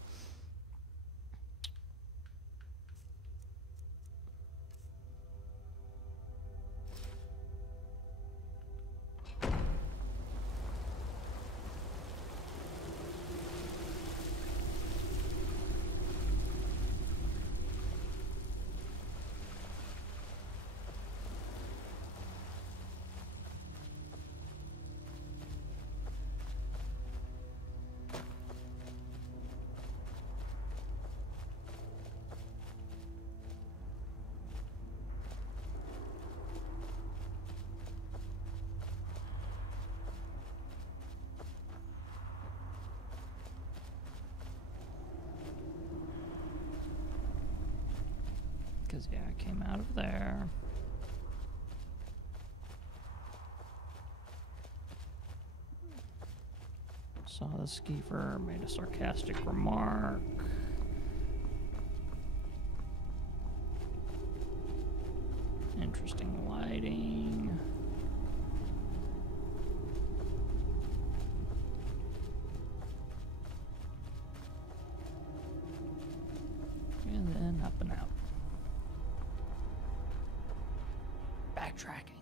Because, yeah, I came out of there. Saw the skeever, made a sarcastic remark. Interesting lighting. And then up and out. Backtracking.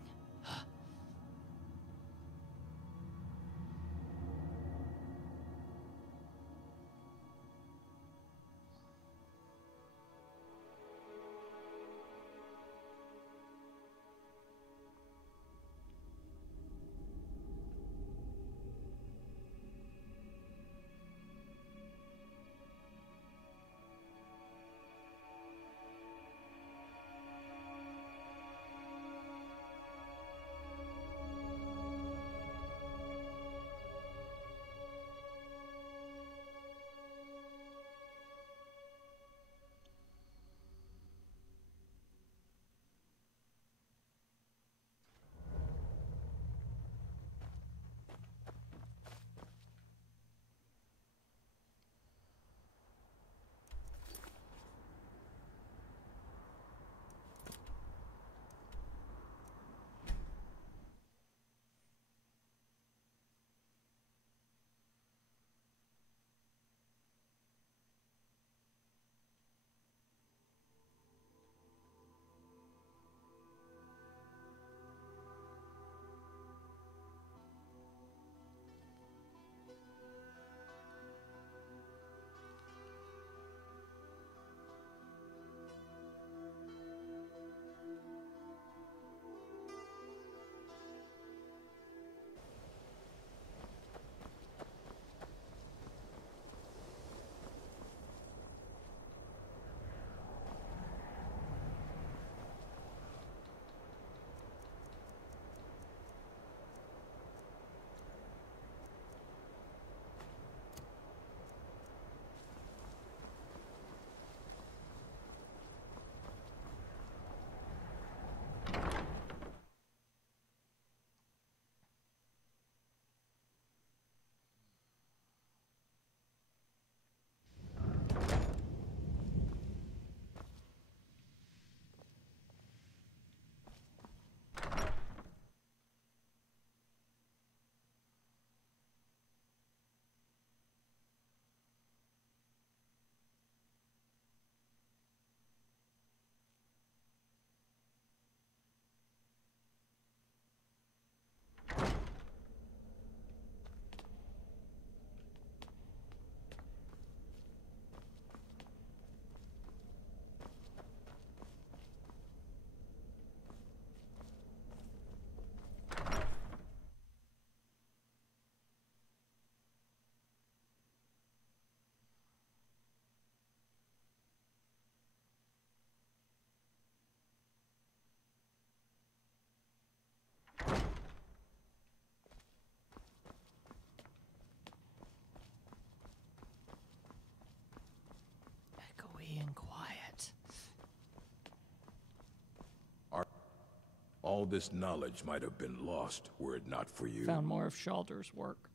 All this knowledge might have been lost were it not for you. Found more of Shalder's work.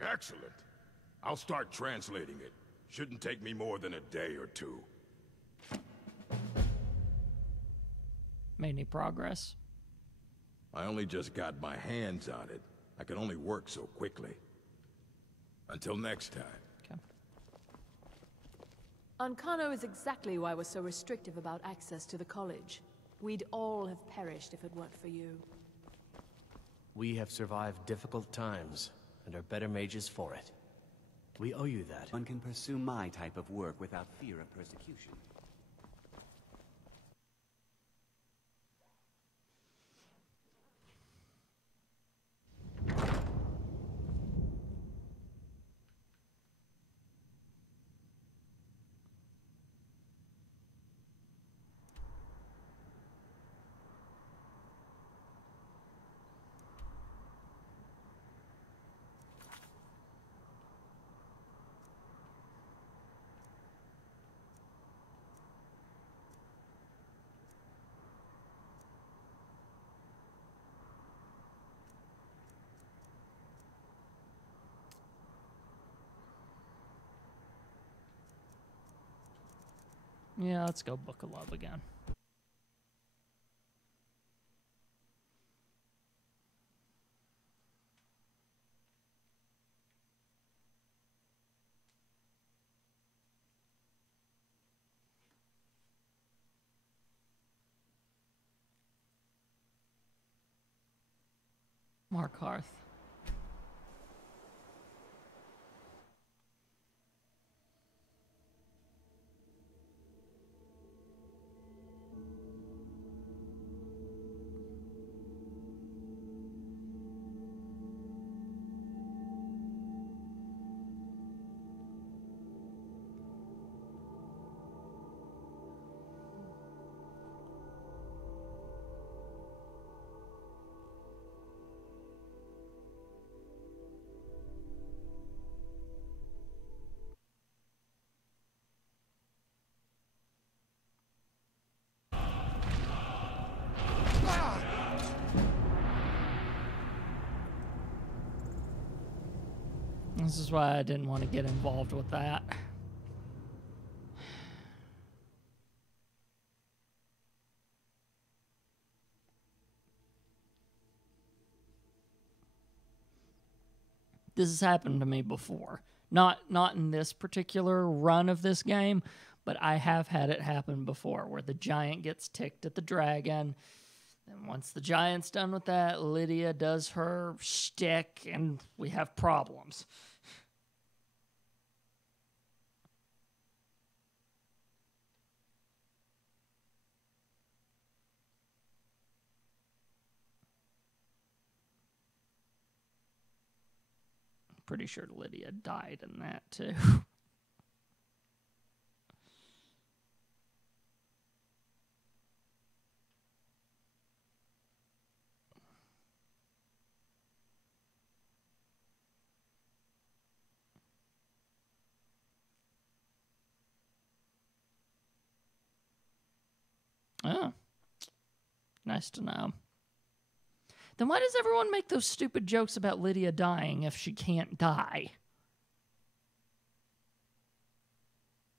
Excellent. I'll start translating it. Shouldn't take me more than a day or two. Made any progress? I only just got my hands on it. I can only work so quickly. Until next time. Ancano is exactly why we're so restrictive about access to the college. We'd all have perished if it weren't for you. We have survived difficult times, and are better mages for it. We owe you that. One can pursue my type of work without fear of persecution. Yeah, let's go Book of Love again. Markarth. This is why I didn't want to get involved with that. This has happened to me before. Not in this particular run of this game, but I have had it happen before where the giant gets ticked at the dragon. And once the giant's done with that, Lydia does her shtick and we have problems. Pretty sure Lydia died in that too. Oh, nice to know. Then why does everyone make those stupid jokes about Lydia dying if she can't die?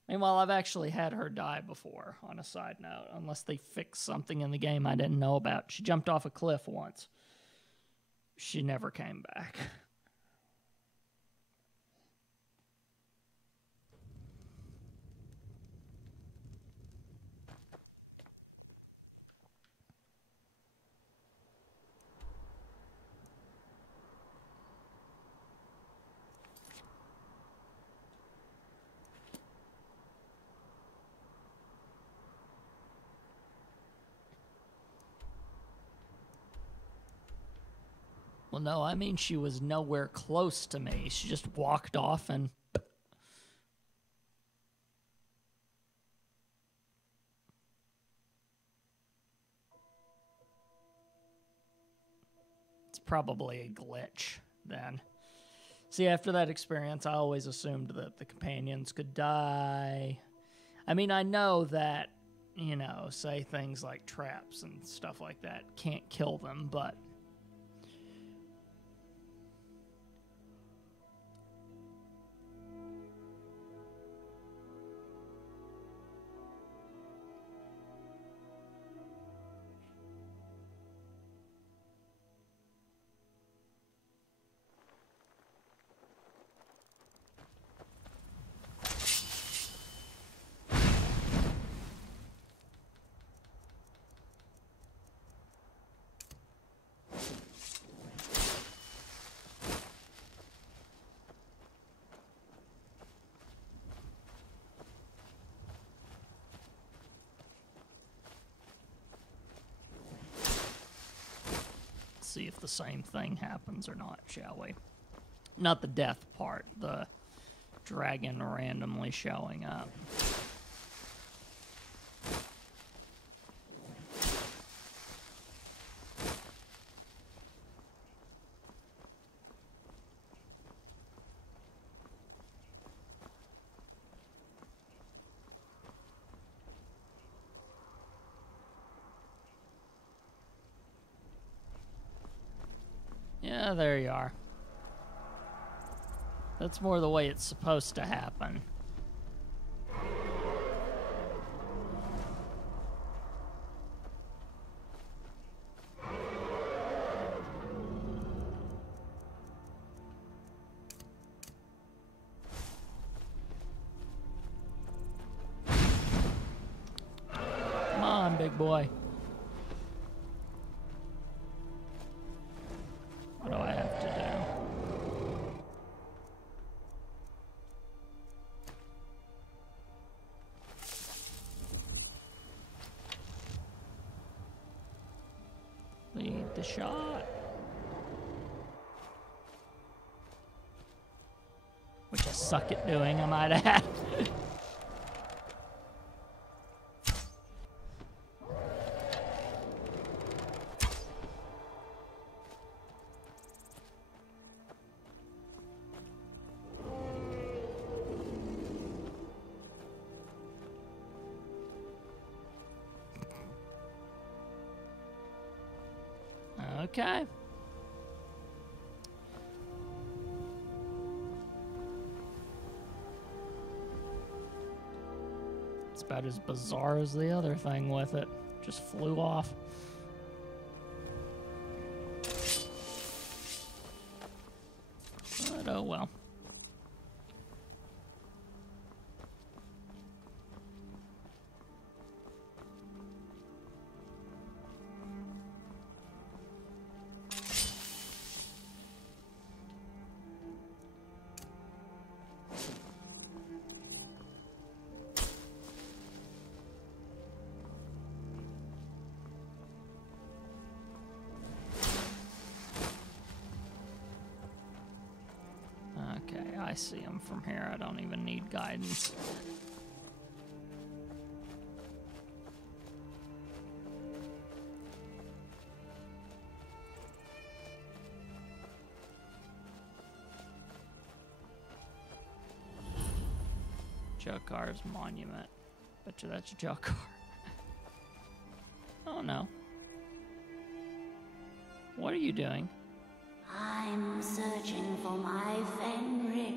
Meanwhile, I've actually had her die before, on a side note, unless they fixed something in the game I didn't know about. She jumped off a cliff once. She never came back. Well, no, I mean she was nowhere close to me. She just walked off and... It's probably a glitch, then. See, after that experience, I always assumed that the companions could die. I mean, I know that you know, say things like traps and stuff like that can't kill them, but see if the same thing happens or not, shall we? Not the death part, the dragon randomly showing up. Yeah, there you are. That's more the way it's supposed to happen. Come on, big boy. What do I have to do? Lead the shot. Which I suck at doing, I might add. Okay. It's about as bizarre as the other thing with it. Just flew off. But oh well. Okay, I see him from here. I don't even need guidance. Jokar's monument. Bet you that's Jokar. Oh no. What are you doing? I'm searching for my Fenric.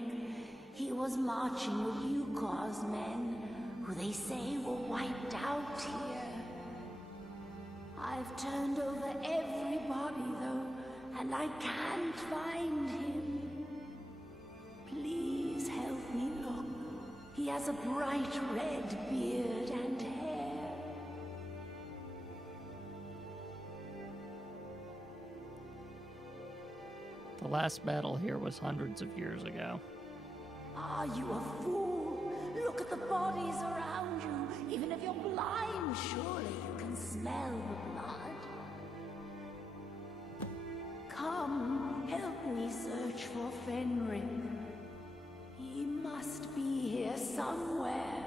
He was marching with Yukor's men, who they say were wiped out here. I've turned over everybody, though, and I can't find him. Please help me look. He has a bright red beard and hair. The last battle here was hundreds of years ago. Are you a fool? Look at the bodies around you. Even if you're blind, surely you can smell the blood. Come, help me search for Fenric. He must be here somewhere.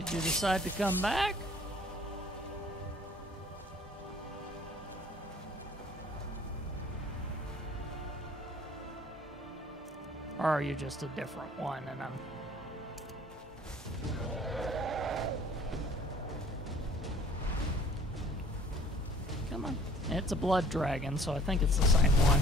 Did you decide to come back? Or are you just a different one and I'm... Come on. It's a blood dragon, so I think it's the same one.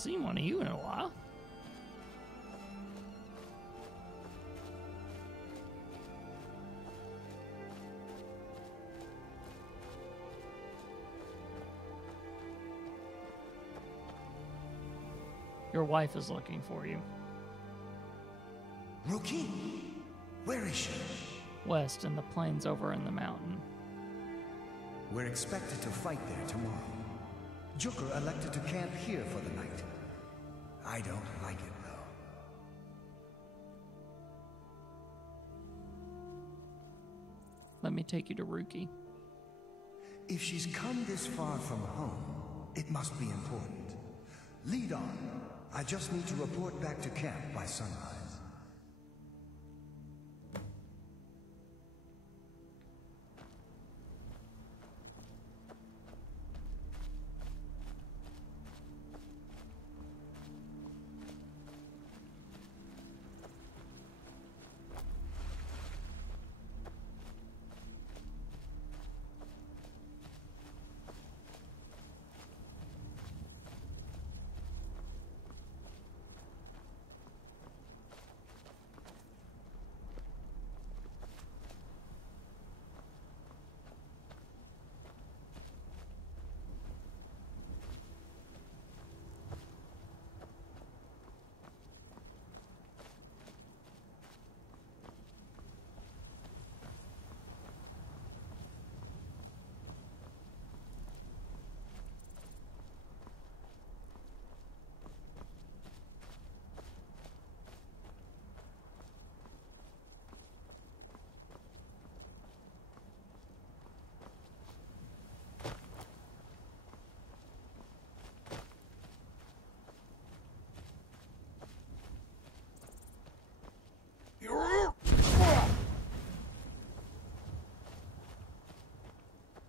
Seen one of you in a while. Your wife is looking for you. Rookie? Where is she? West, in the plains over in the mountain. We're expected to fight there tomorrow. Juker elected to camp here for the night. I don't like it, though. Let me take you to Rookie. If she's come this far from home, it must be important. Lead on. I just need to report back to camp by sunrise.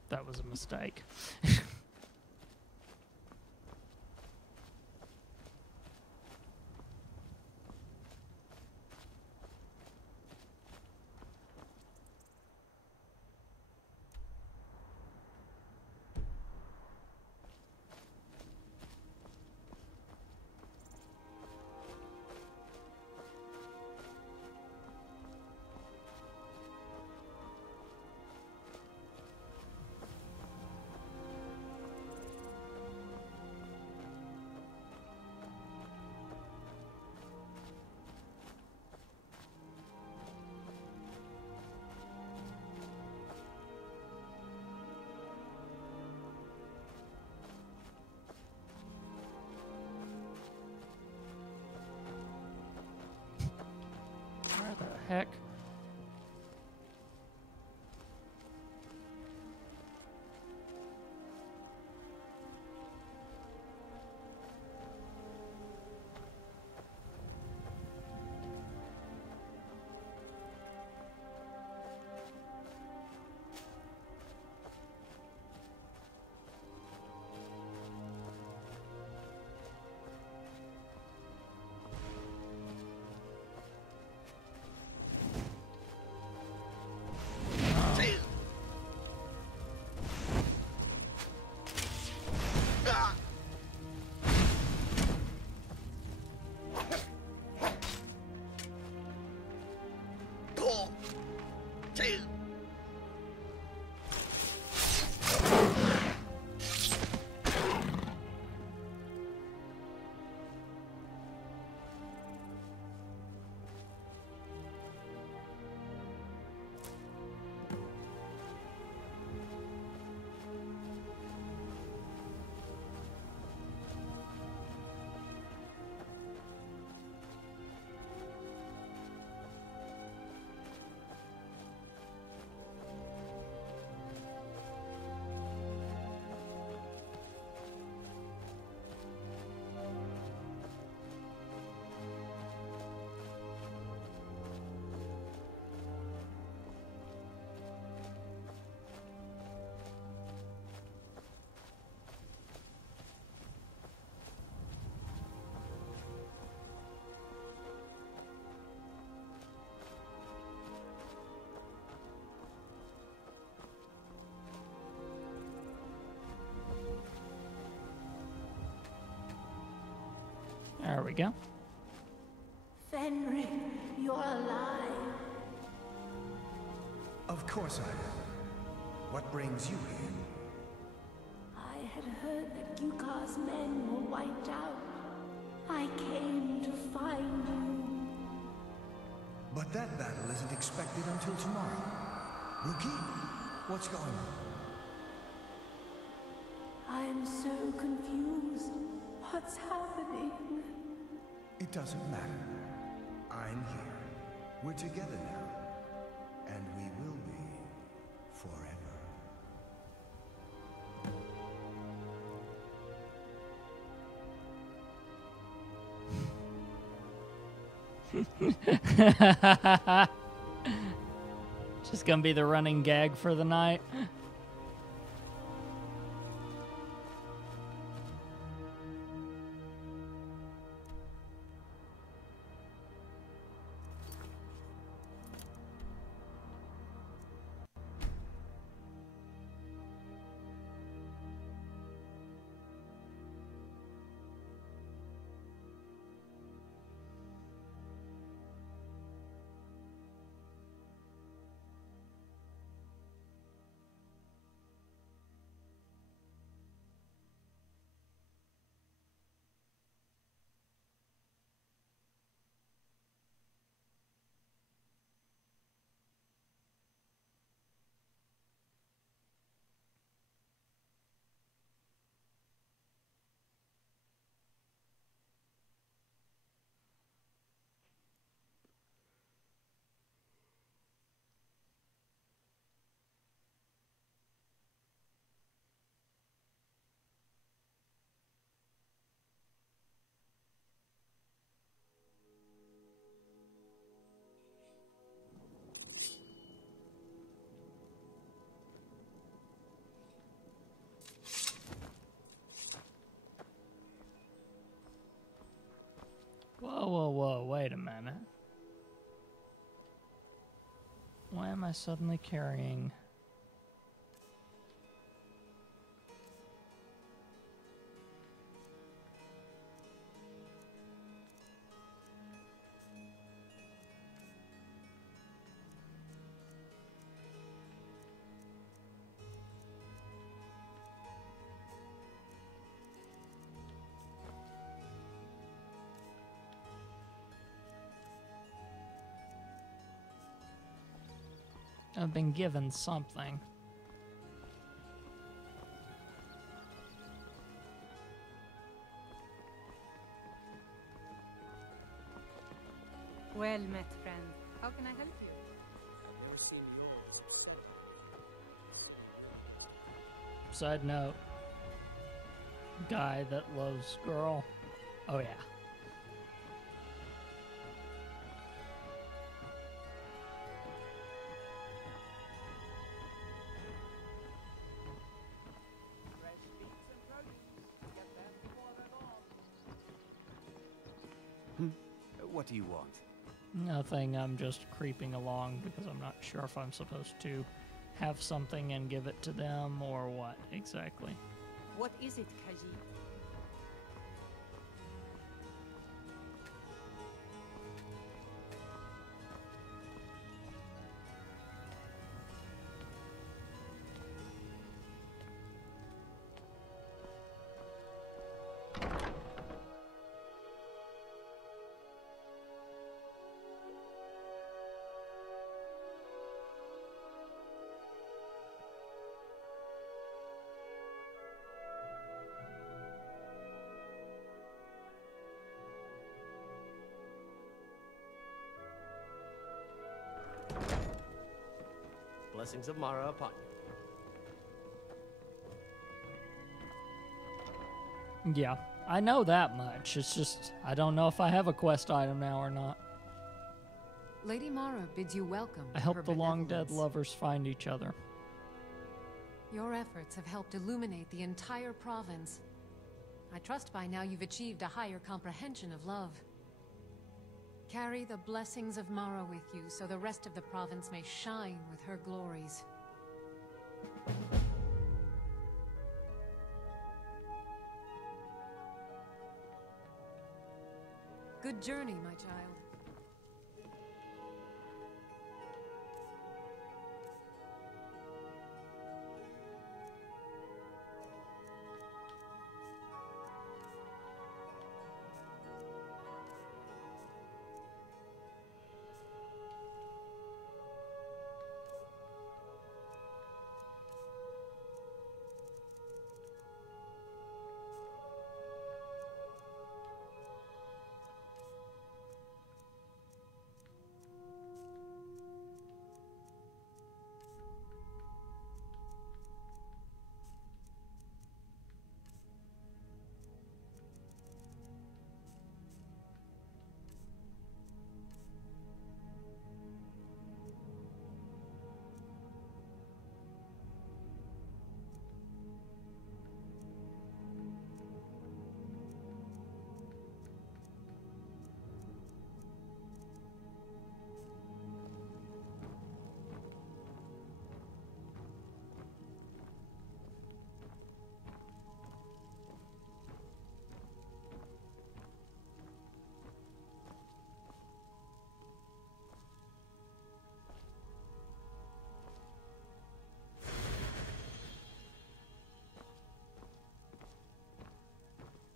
That was a mistake. heck? There we go. Fenric, you're alive. Of course I am. What brings you here? I had heard that Yukar's men were wiped out. I came to find you. But that battle isn't expected until tomorrow. Rookie, what's going on? I'm so confused. What's happening? It doesn't matter. I'm here. We're together now. And we will be forever. Just gonna be the running gag for the night. Whoa, whoa, whoa, wait a minute. Why am I suddenly carrying... I've been given something. Well met, friend. How can I help you? I've never seen yours upset. Side note. Guy that loves girl. Oh yeah. What do you want? Nothing, I'm just creeping along because I'm not sure if I'm supposed to have something and give it to them or what exactly. What is it, Kaji? Blessings of Mara upon you. Yeah, I know that much. It's just, I don't know if I have a quest item now or not. Lady Mara bids you welcome. I to help her the long dead benevolence. lovers find each other. Your efforts have helped illuminate the entire province. I trust by now you've achieved a higher comprehension of love. Carry the blessings of Mara with you so the rest of the province may shine with her glories. Good journey, my child.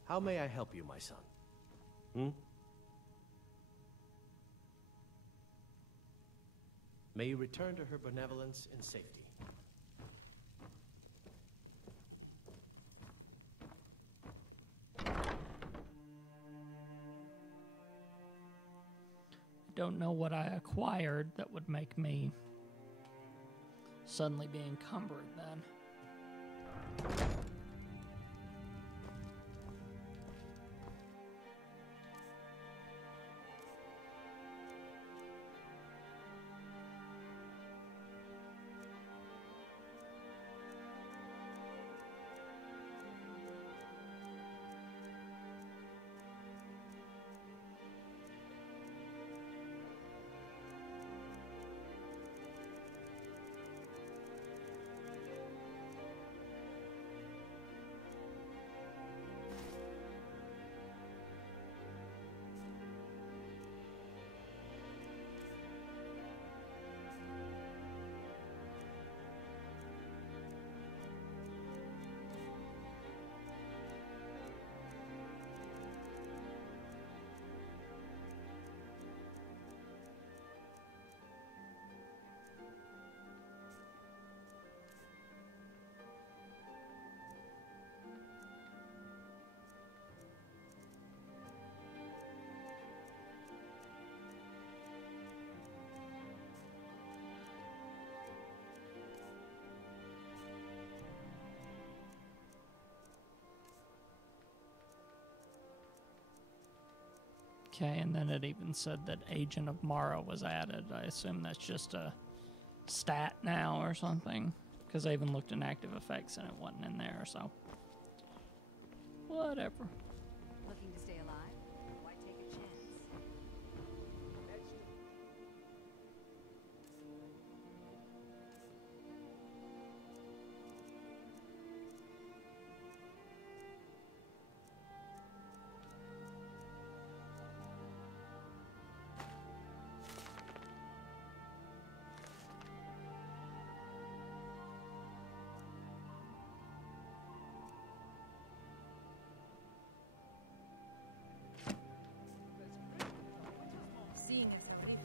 How may I help you, my son? Hmm? May you return to her benevolence in safety. Don't know what I acquired that would make me suddenly be encumbered then. Okay, and then it even said that Agent of Mara was added. I assume that's just a stat now or something, because I even looked in active effects and it wasn't in there, so whatever. Looking to stay alive? Why take a chance? Seeing as though they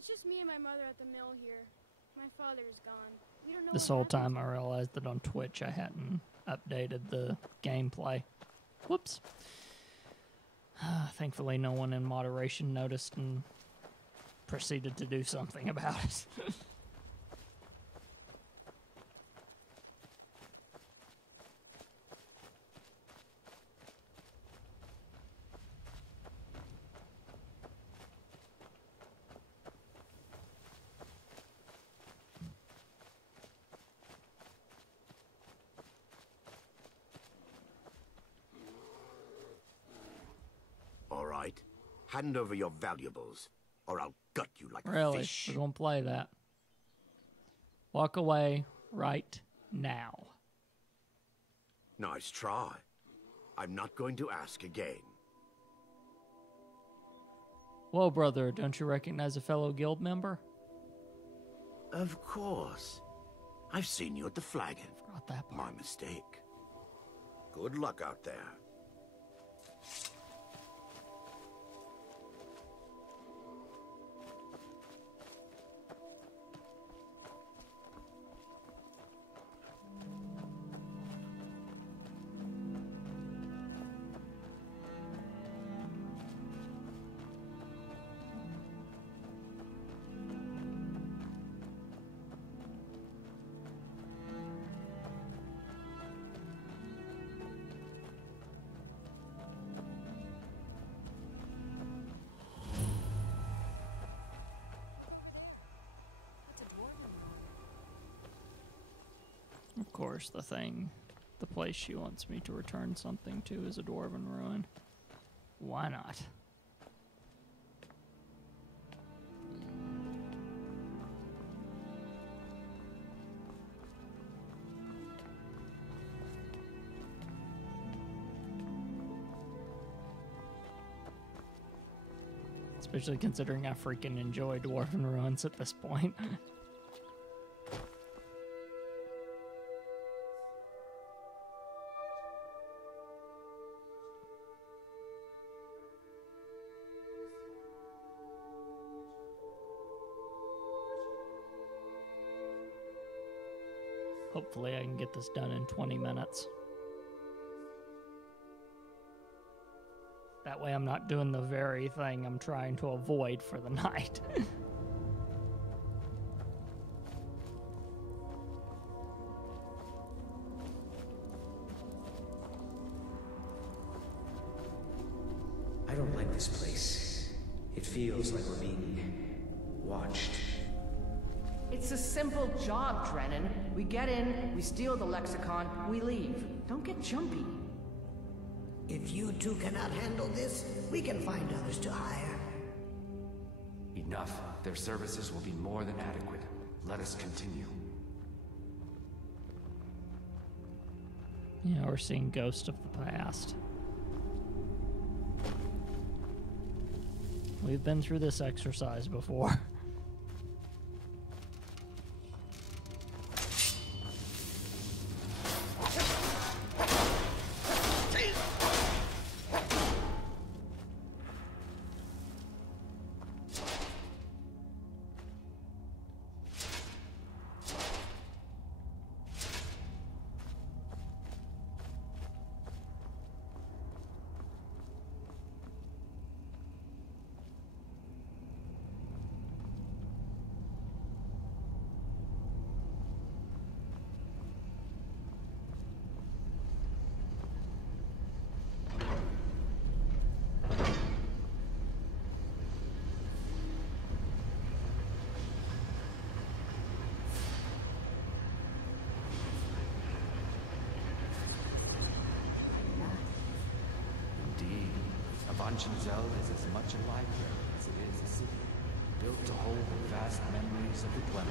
It's just me and my mother at the mill here. My father's gone. We don't know This what whole happened time I realized that on Twitch I hadn't updated the gameplay. Whoops. Thankfully no one in moderation noticed and proceeded to do something about it. All right. Hand over your valuables, or I'll gut you like a Really? fish. We're gonna play that. Walk away right now. Nice try. I'm not going to ask again. Whoa, brother, don't you recognize a fellow guild member? Of course. I've seen you at the flagon. Forgot that part. My mistake. Good luck out there. Of course, the place she wants me to return something to is a dwarven ruin. Why not? Especially considering I freaking enjoy dwarven ruins at this point. Hopefully I can get this done in 20 minutes. That way I'm not doing the very thing I'm trying to avoid for the night. I don't like this place. It feels like we're being watched. It's a simple job, Drennan. We get in, we steal the lexicon, we leave. Don't get jumpy. If you two cannot handle this, we can find others to hire. Enough. Their services will be more than adequate. Let us continue. Yeah, we're seeing ghosts of the past. We've been through this exercise before. Zel is as much a library as it is a city, built to hold the vast memories of the dweller.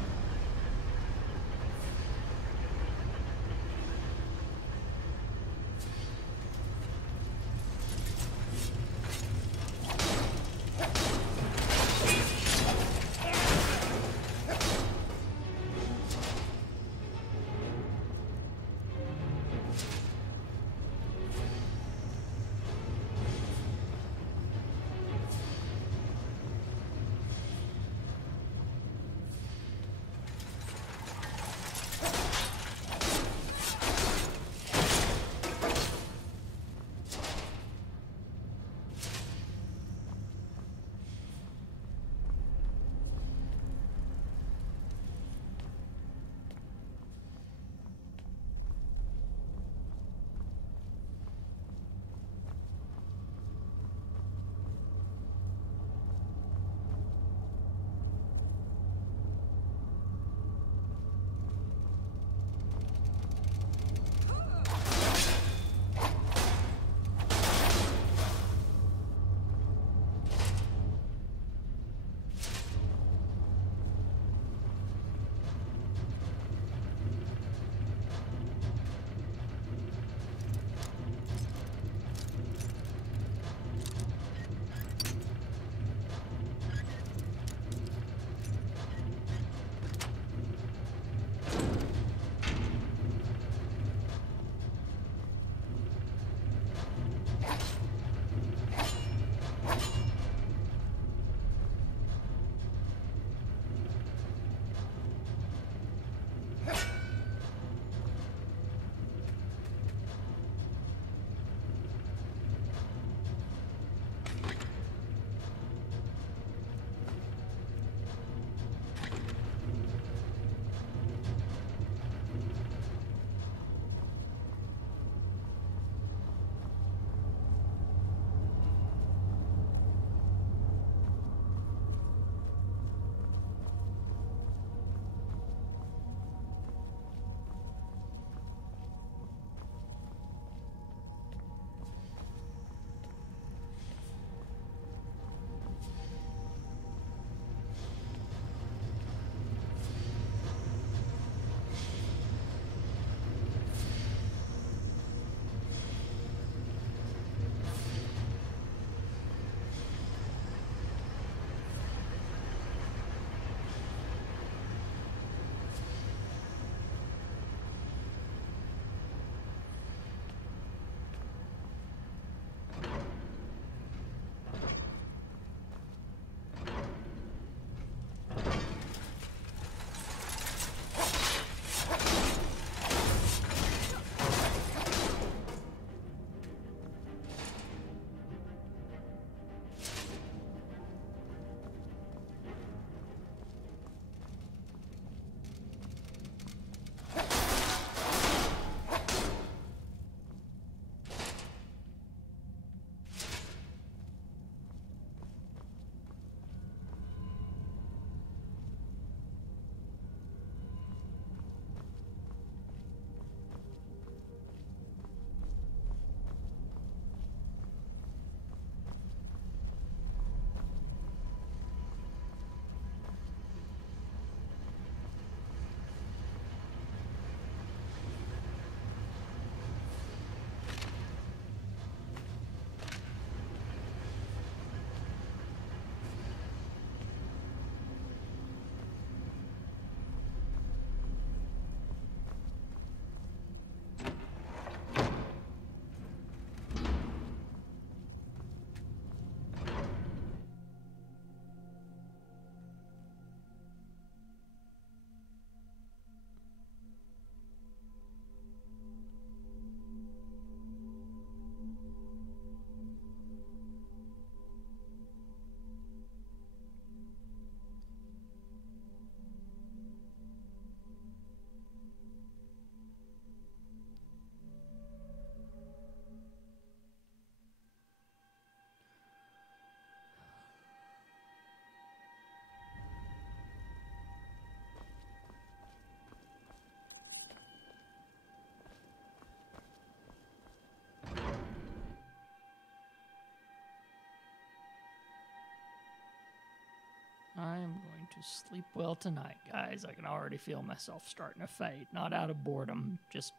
Sleep well tonight, guys. I can already feel myself starting to fade. Not out of boredom, just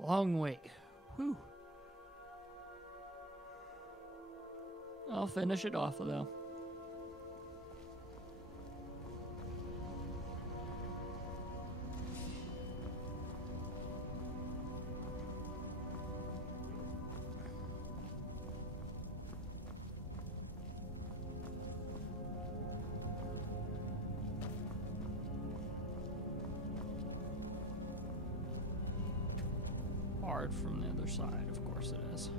long week. Whew. I'll finish it off, though. Hard from the other side, of course it is.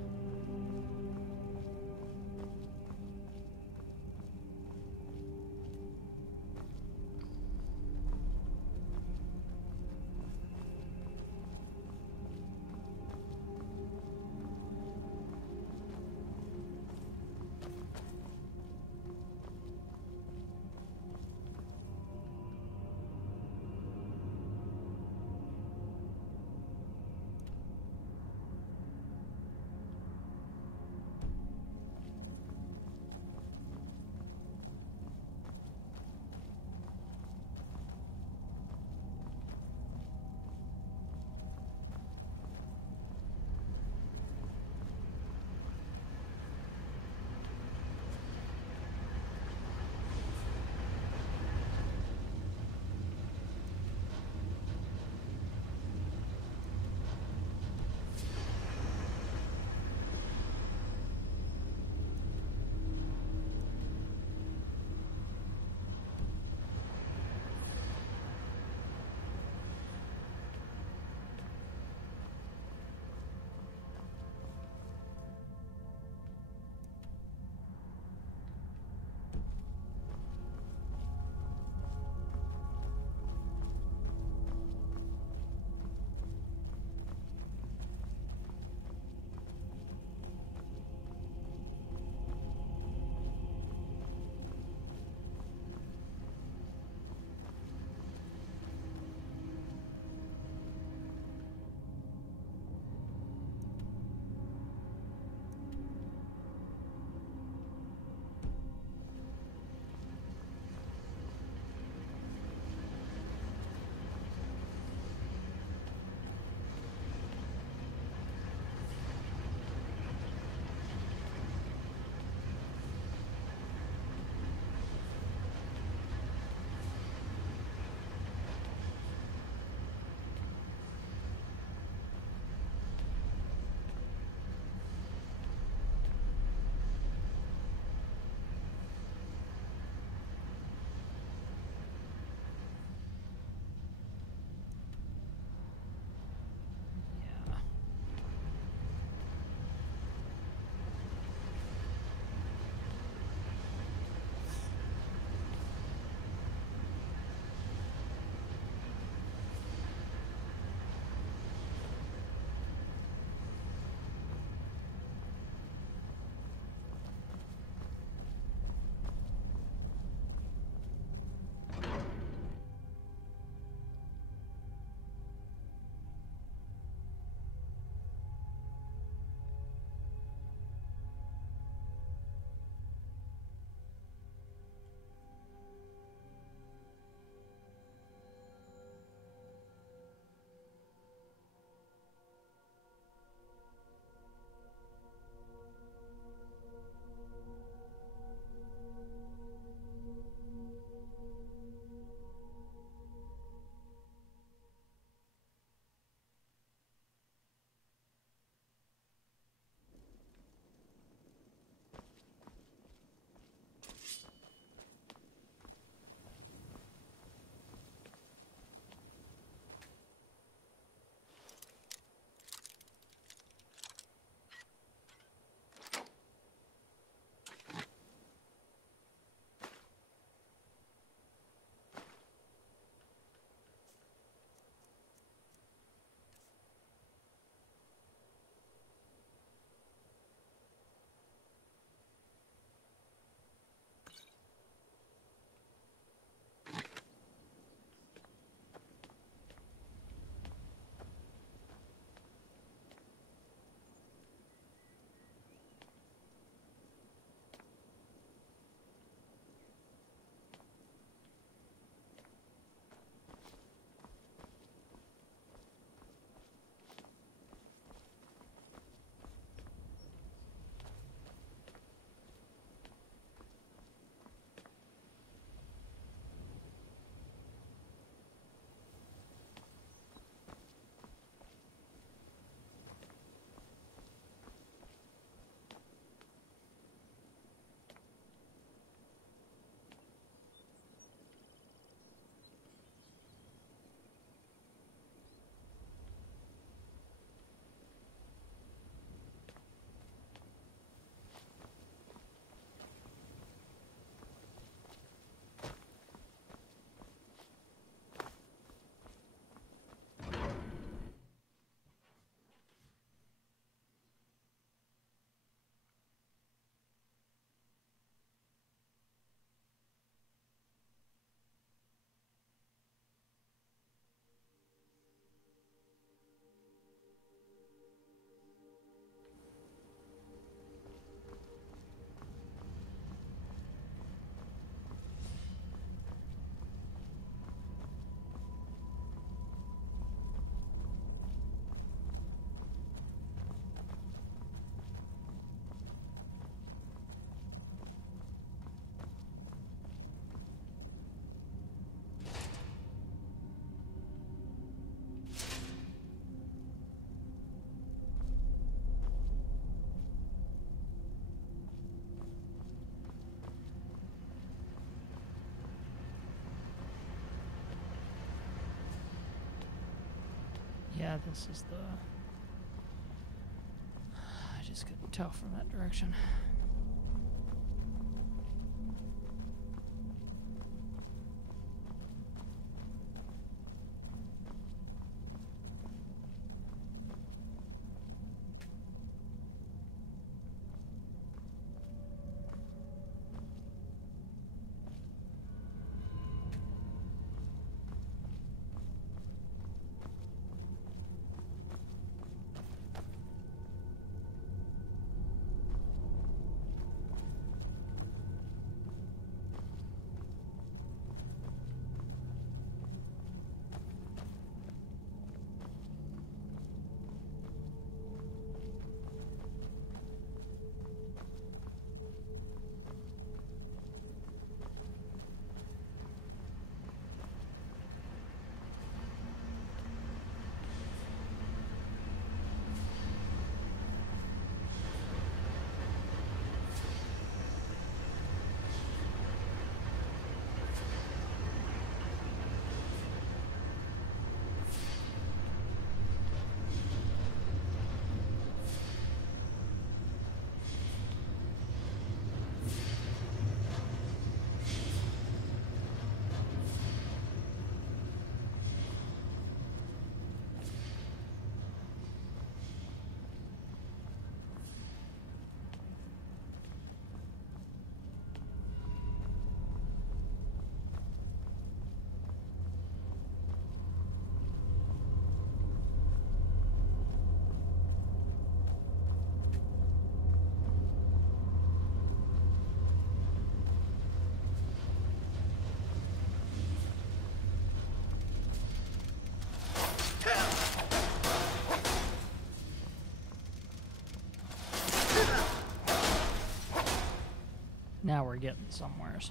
Yeah, this is the... I just couldn't tell from that direction. Now we're getting somewheres.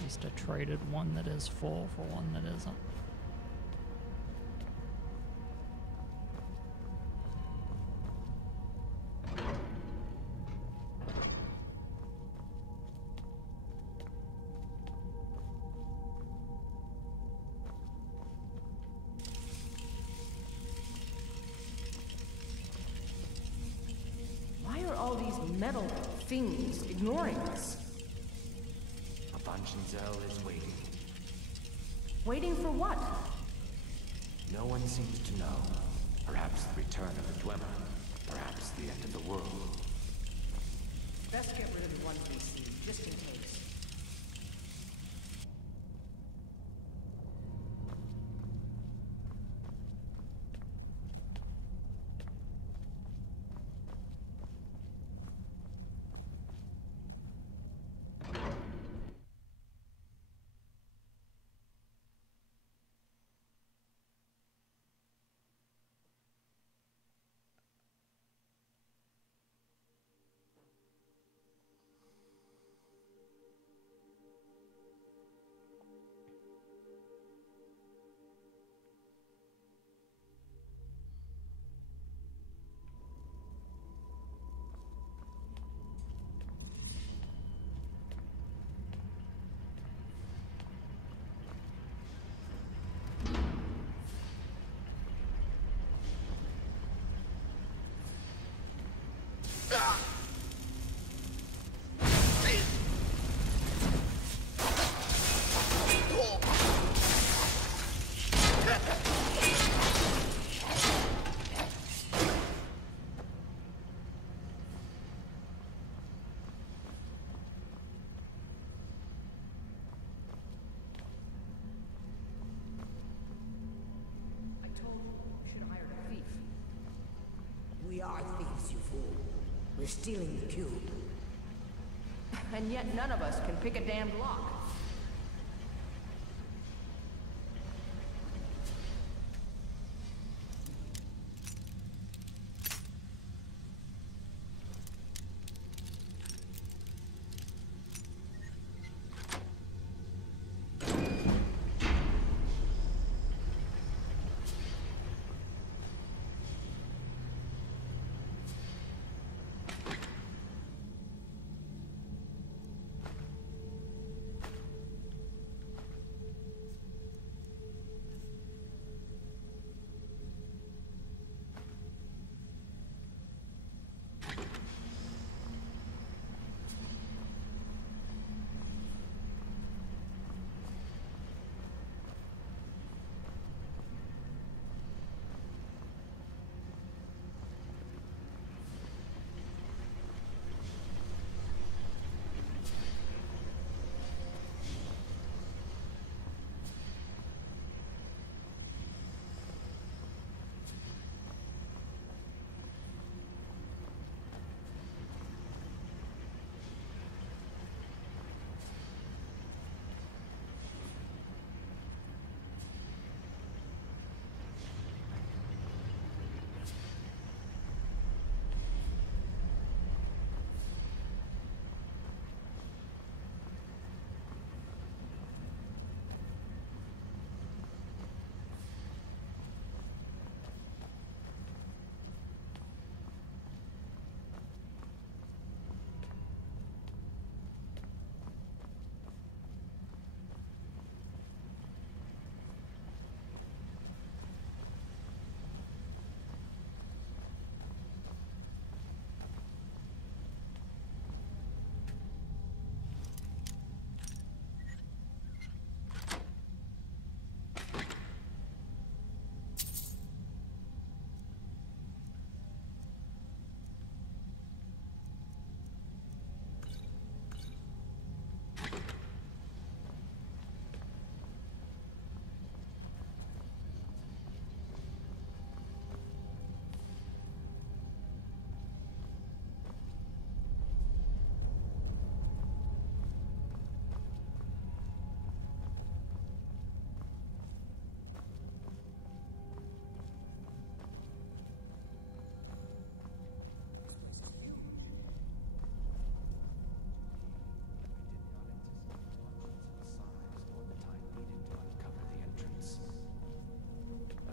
At least I traded one that is full for one that isn't. Why are all these metal things ignoring us? Zell is waiting. Waiting for what? No one seems to know. Perhaps the return of the Dwemer. Perhaps the end of the world. Best get rid of the one PC, just in case. We're stealing the cube. And yet none of us can pick a damned lock.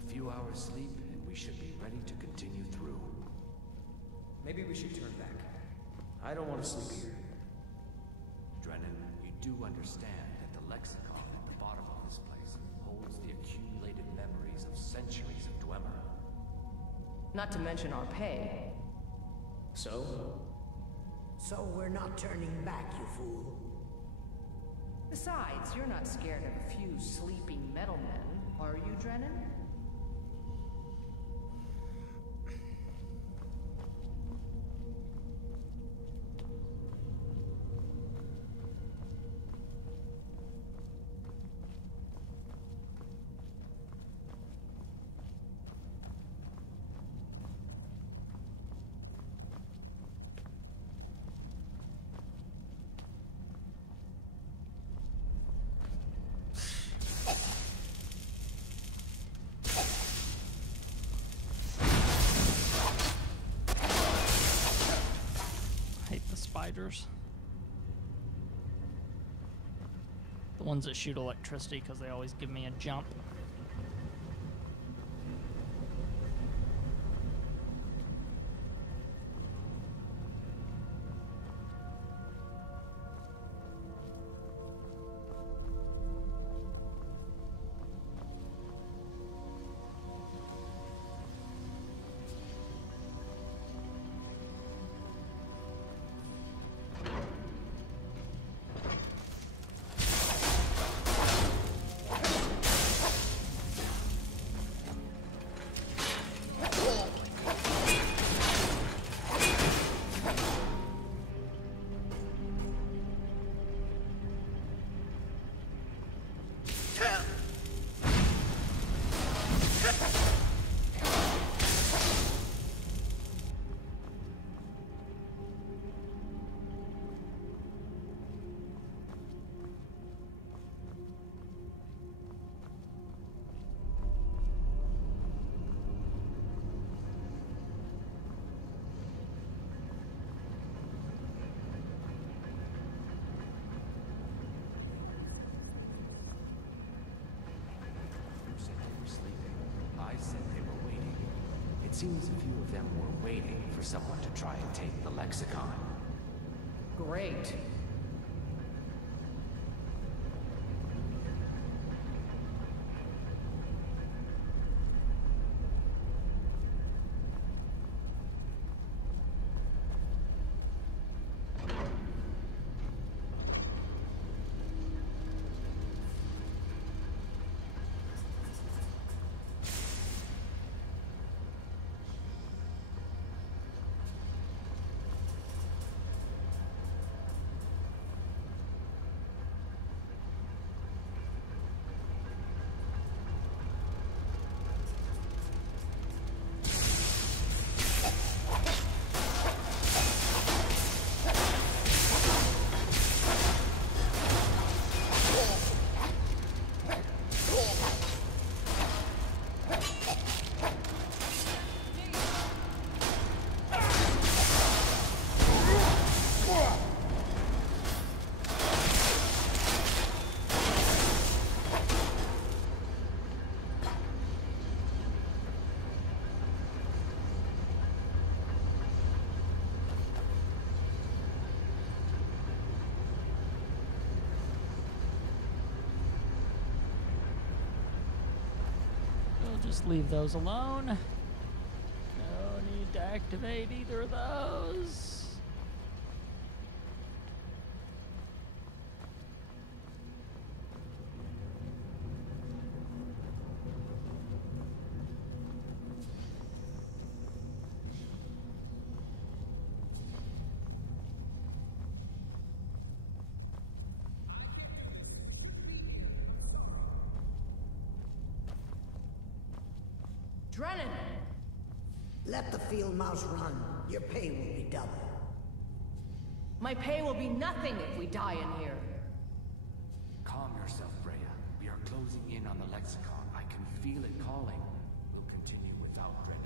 Few hours sleep, and we should be ready to continue through. Maybe we should turn back. I don't want to sleep here. Drennan, you do understand that the lexicon at the bottom of this place holds the accumulated memories of centuries of Dwemer. Not to mention our pay. So? So we're not turning back, you fool. Besides, you're not scared of a few sleeping metal men, are you, Drennan? Spiders. The ones that shoot electricity because they always give me a jump. seems a few of them were waiting for someone to try and take the lexicon. Great. Just leave those alone. No need to activate either of those. Drennan! Let the field mouse run. Your pay will be double. My pay will be nothing if we die in here. Calm yourself, Freya. We are closing in on the lexicon. I can feel it calling. We'll continue without Drennan.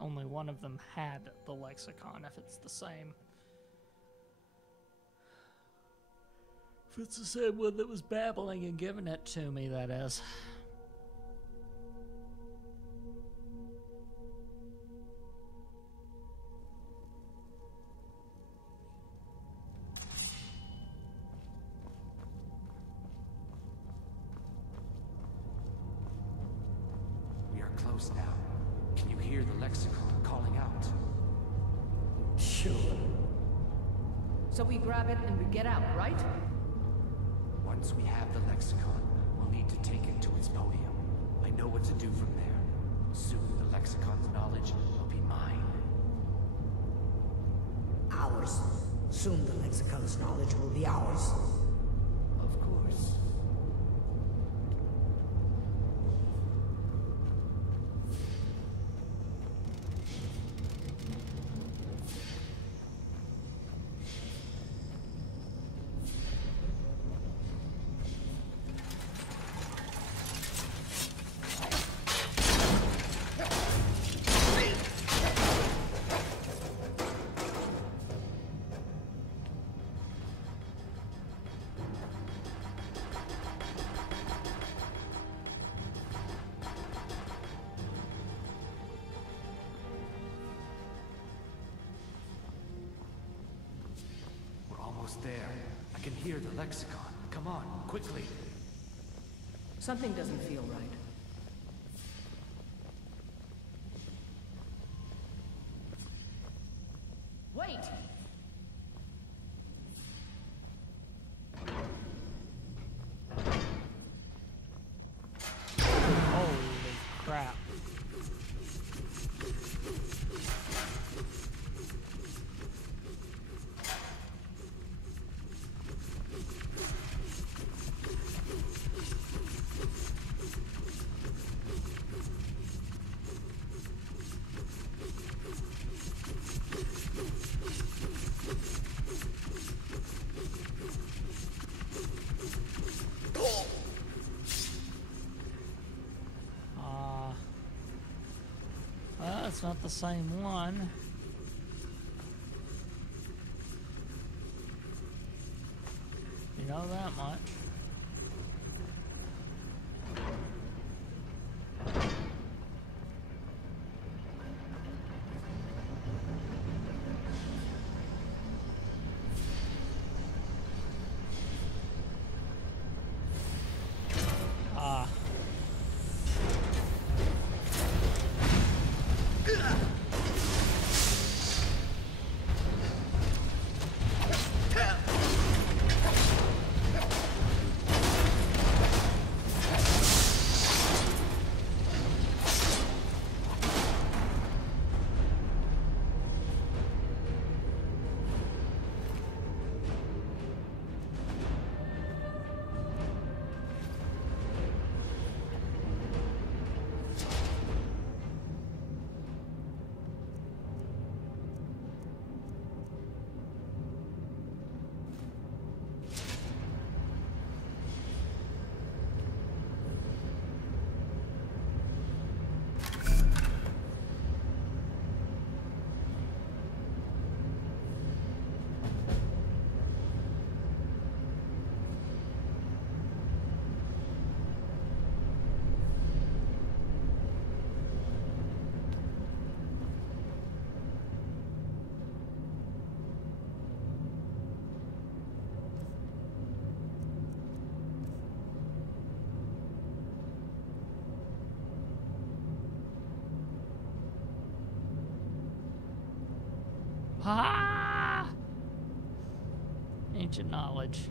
Only one of them had the lexicon, if it's the same. If it's the same one that was babbling and giving it to me, that is. We are close now. Can you hear the lexicon calling out? Sure. So we grab it and we get out, right? Once we have the lexicon, we'll need to take it to its podium. I know what to do from there. Soon the lexicon's knowledge will be mine. Ours. Soon the lexicon's knowledge will be ours. Of course. There. I can hear the lexicon. Come on, quickly. Something doesn't feel right. Wait! Holy crap. It's not the same one. You know that much. Ah. Ah! Ancient knowledge.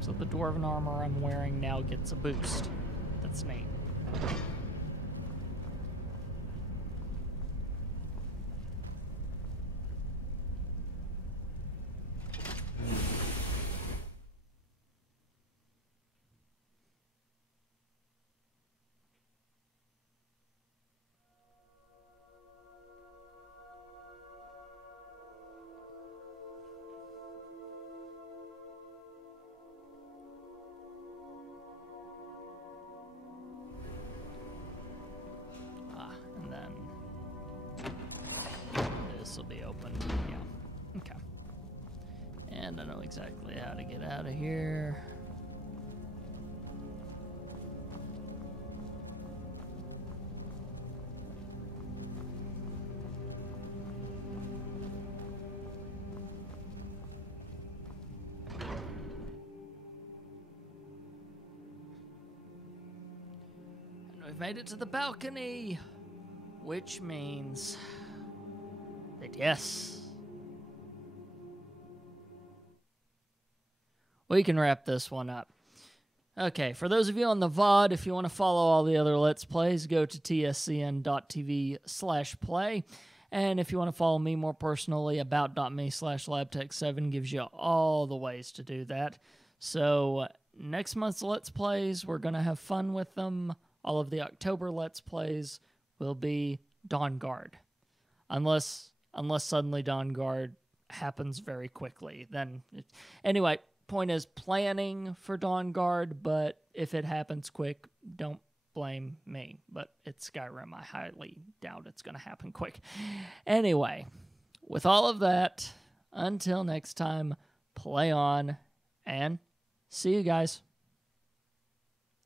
So the dwarven armor I'm wearing now gets a boost. That's neat. This will be open. Yeah. Okay. And I know exactly how to get out of here. And we've made it to the balcony, which means that yes, we can wrap this one up. Okay, for those of you on the VOD, if you want to follow all the other Let's Plays, go to tscn.tv/play. And if you want to follow me more personally, about.me/labtech7 gives you all the ways to do that. So next month's Let's Plays, we're going to have fun with them. All of the October Let's Plays will be Dawn Guard. Unless suddenly Dawn Guard happens very quickly. Anyway, point is planning for Dawn Guard, but if it happens quick, don't blame me. But it's Skyrim. I highly doubt it's going to happen quick. Anyway, with all of that, until next time, play on, and see you guys.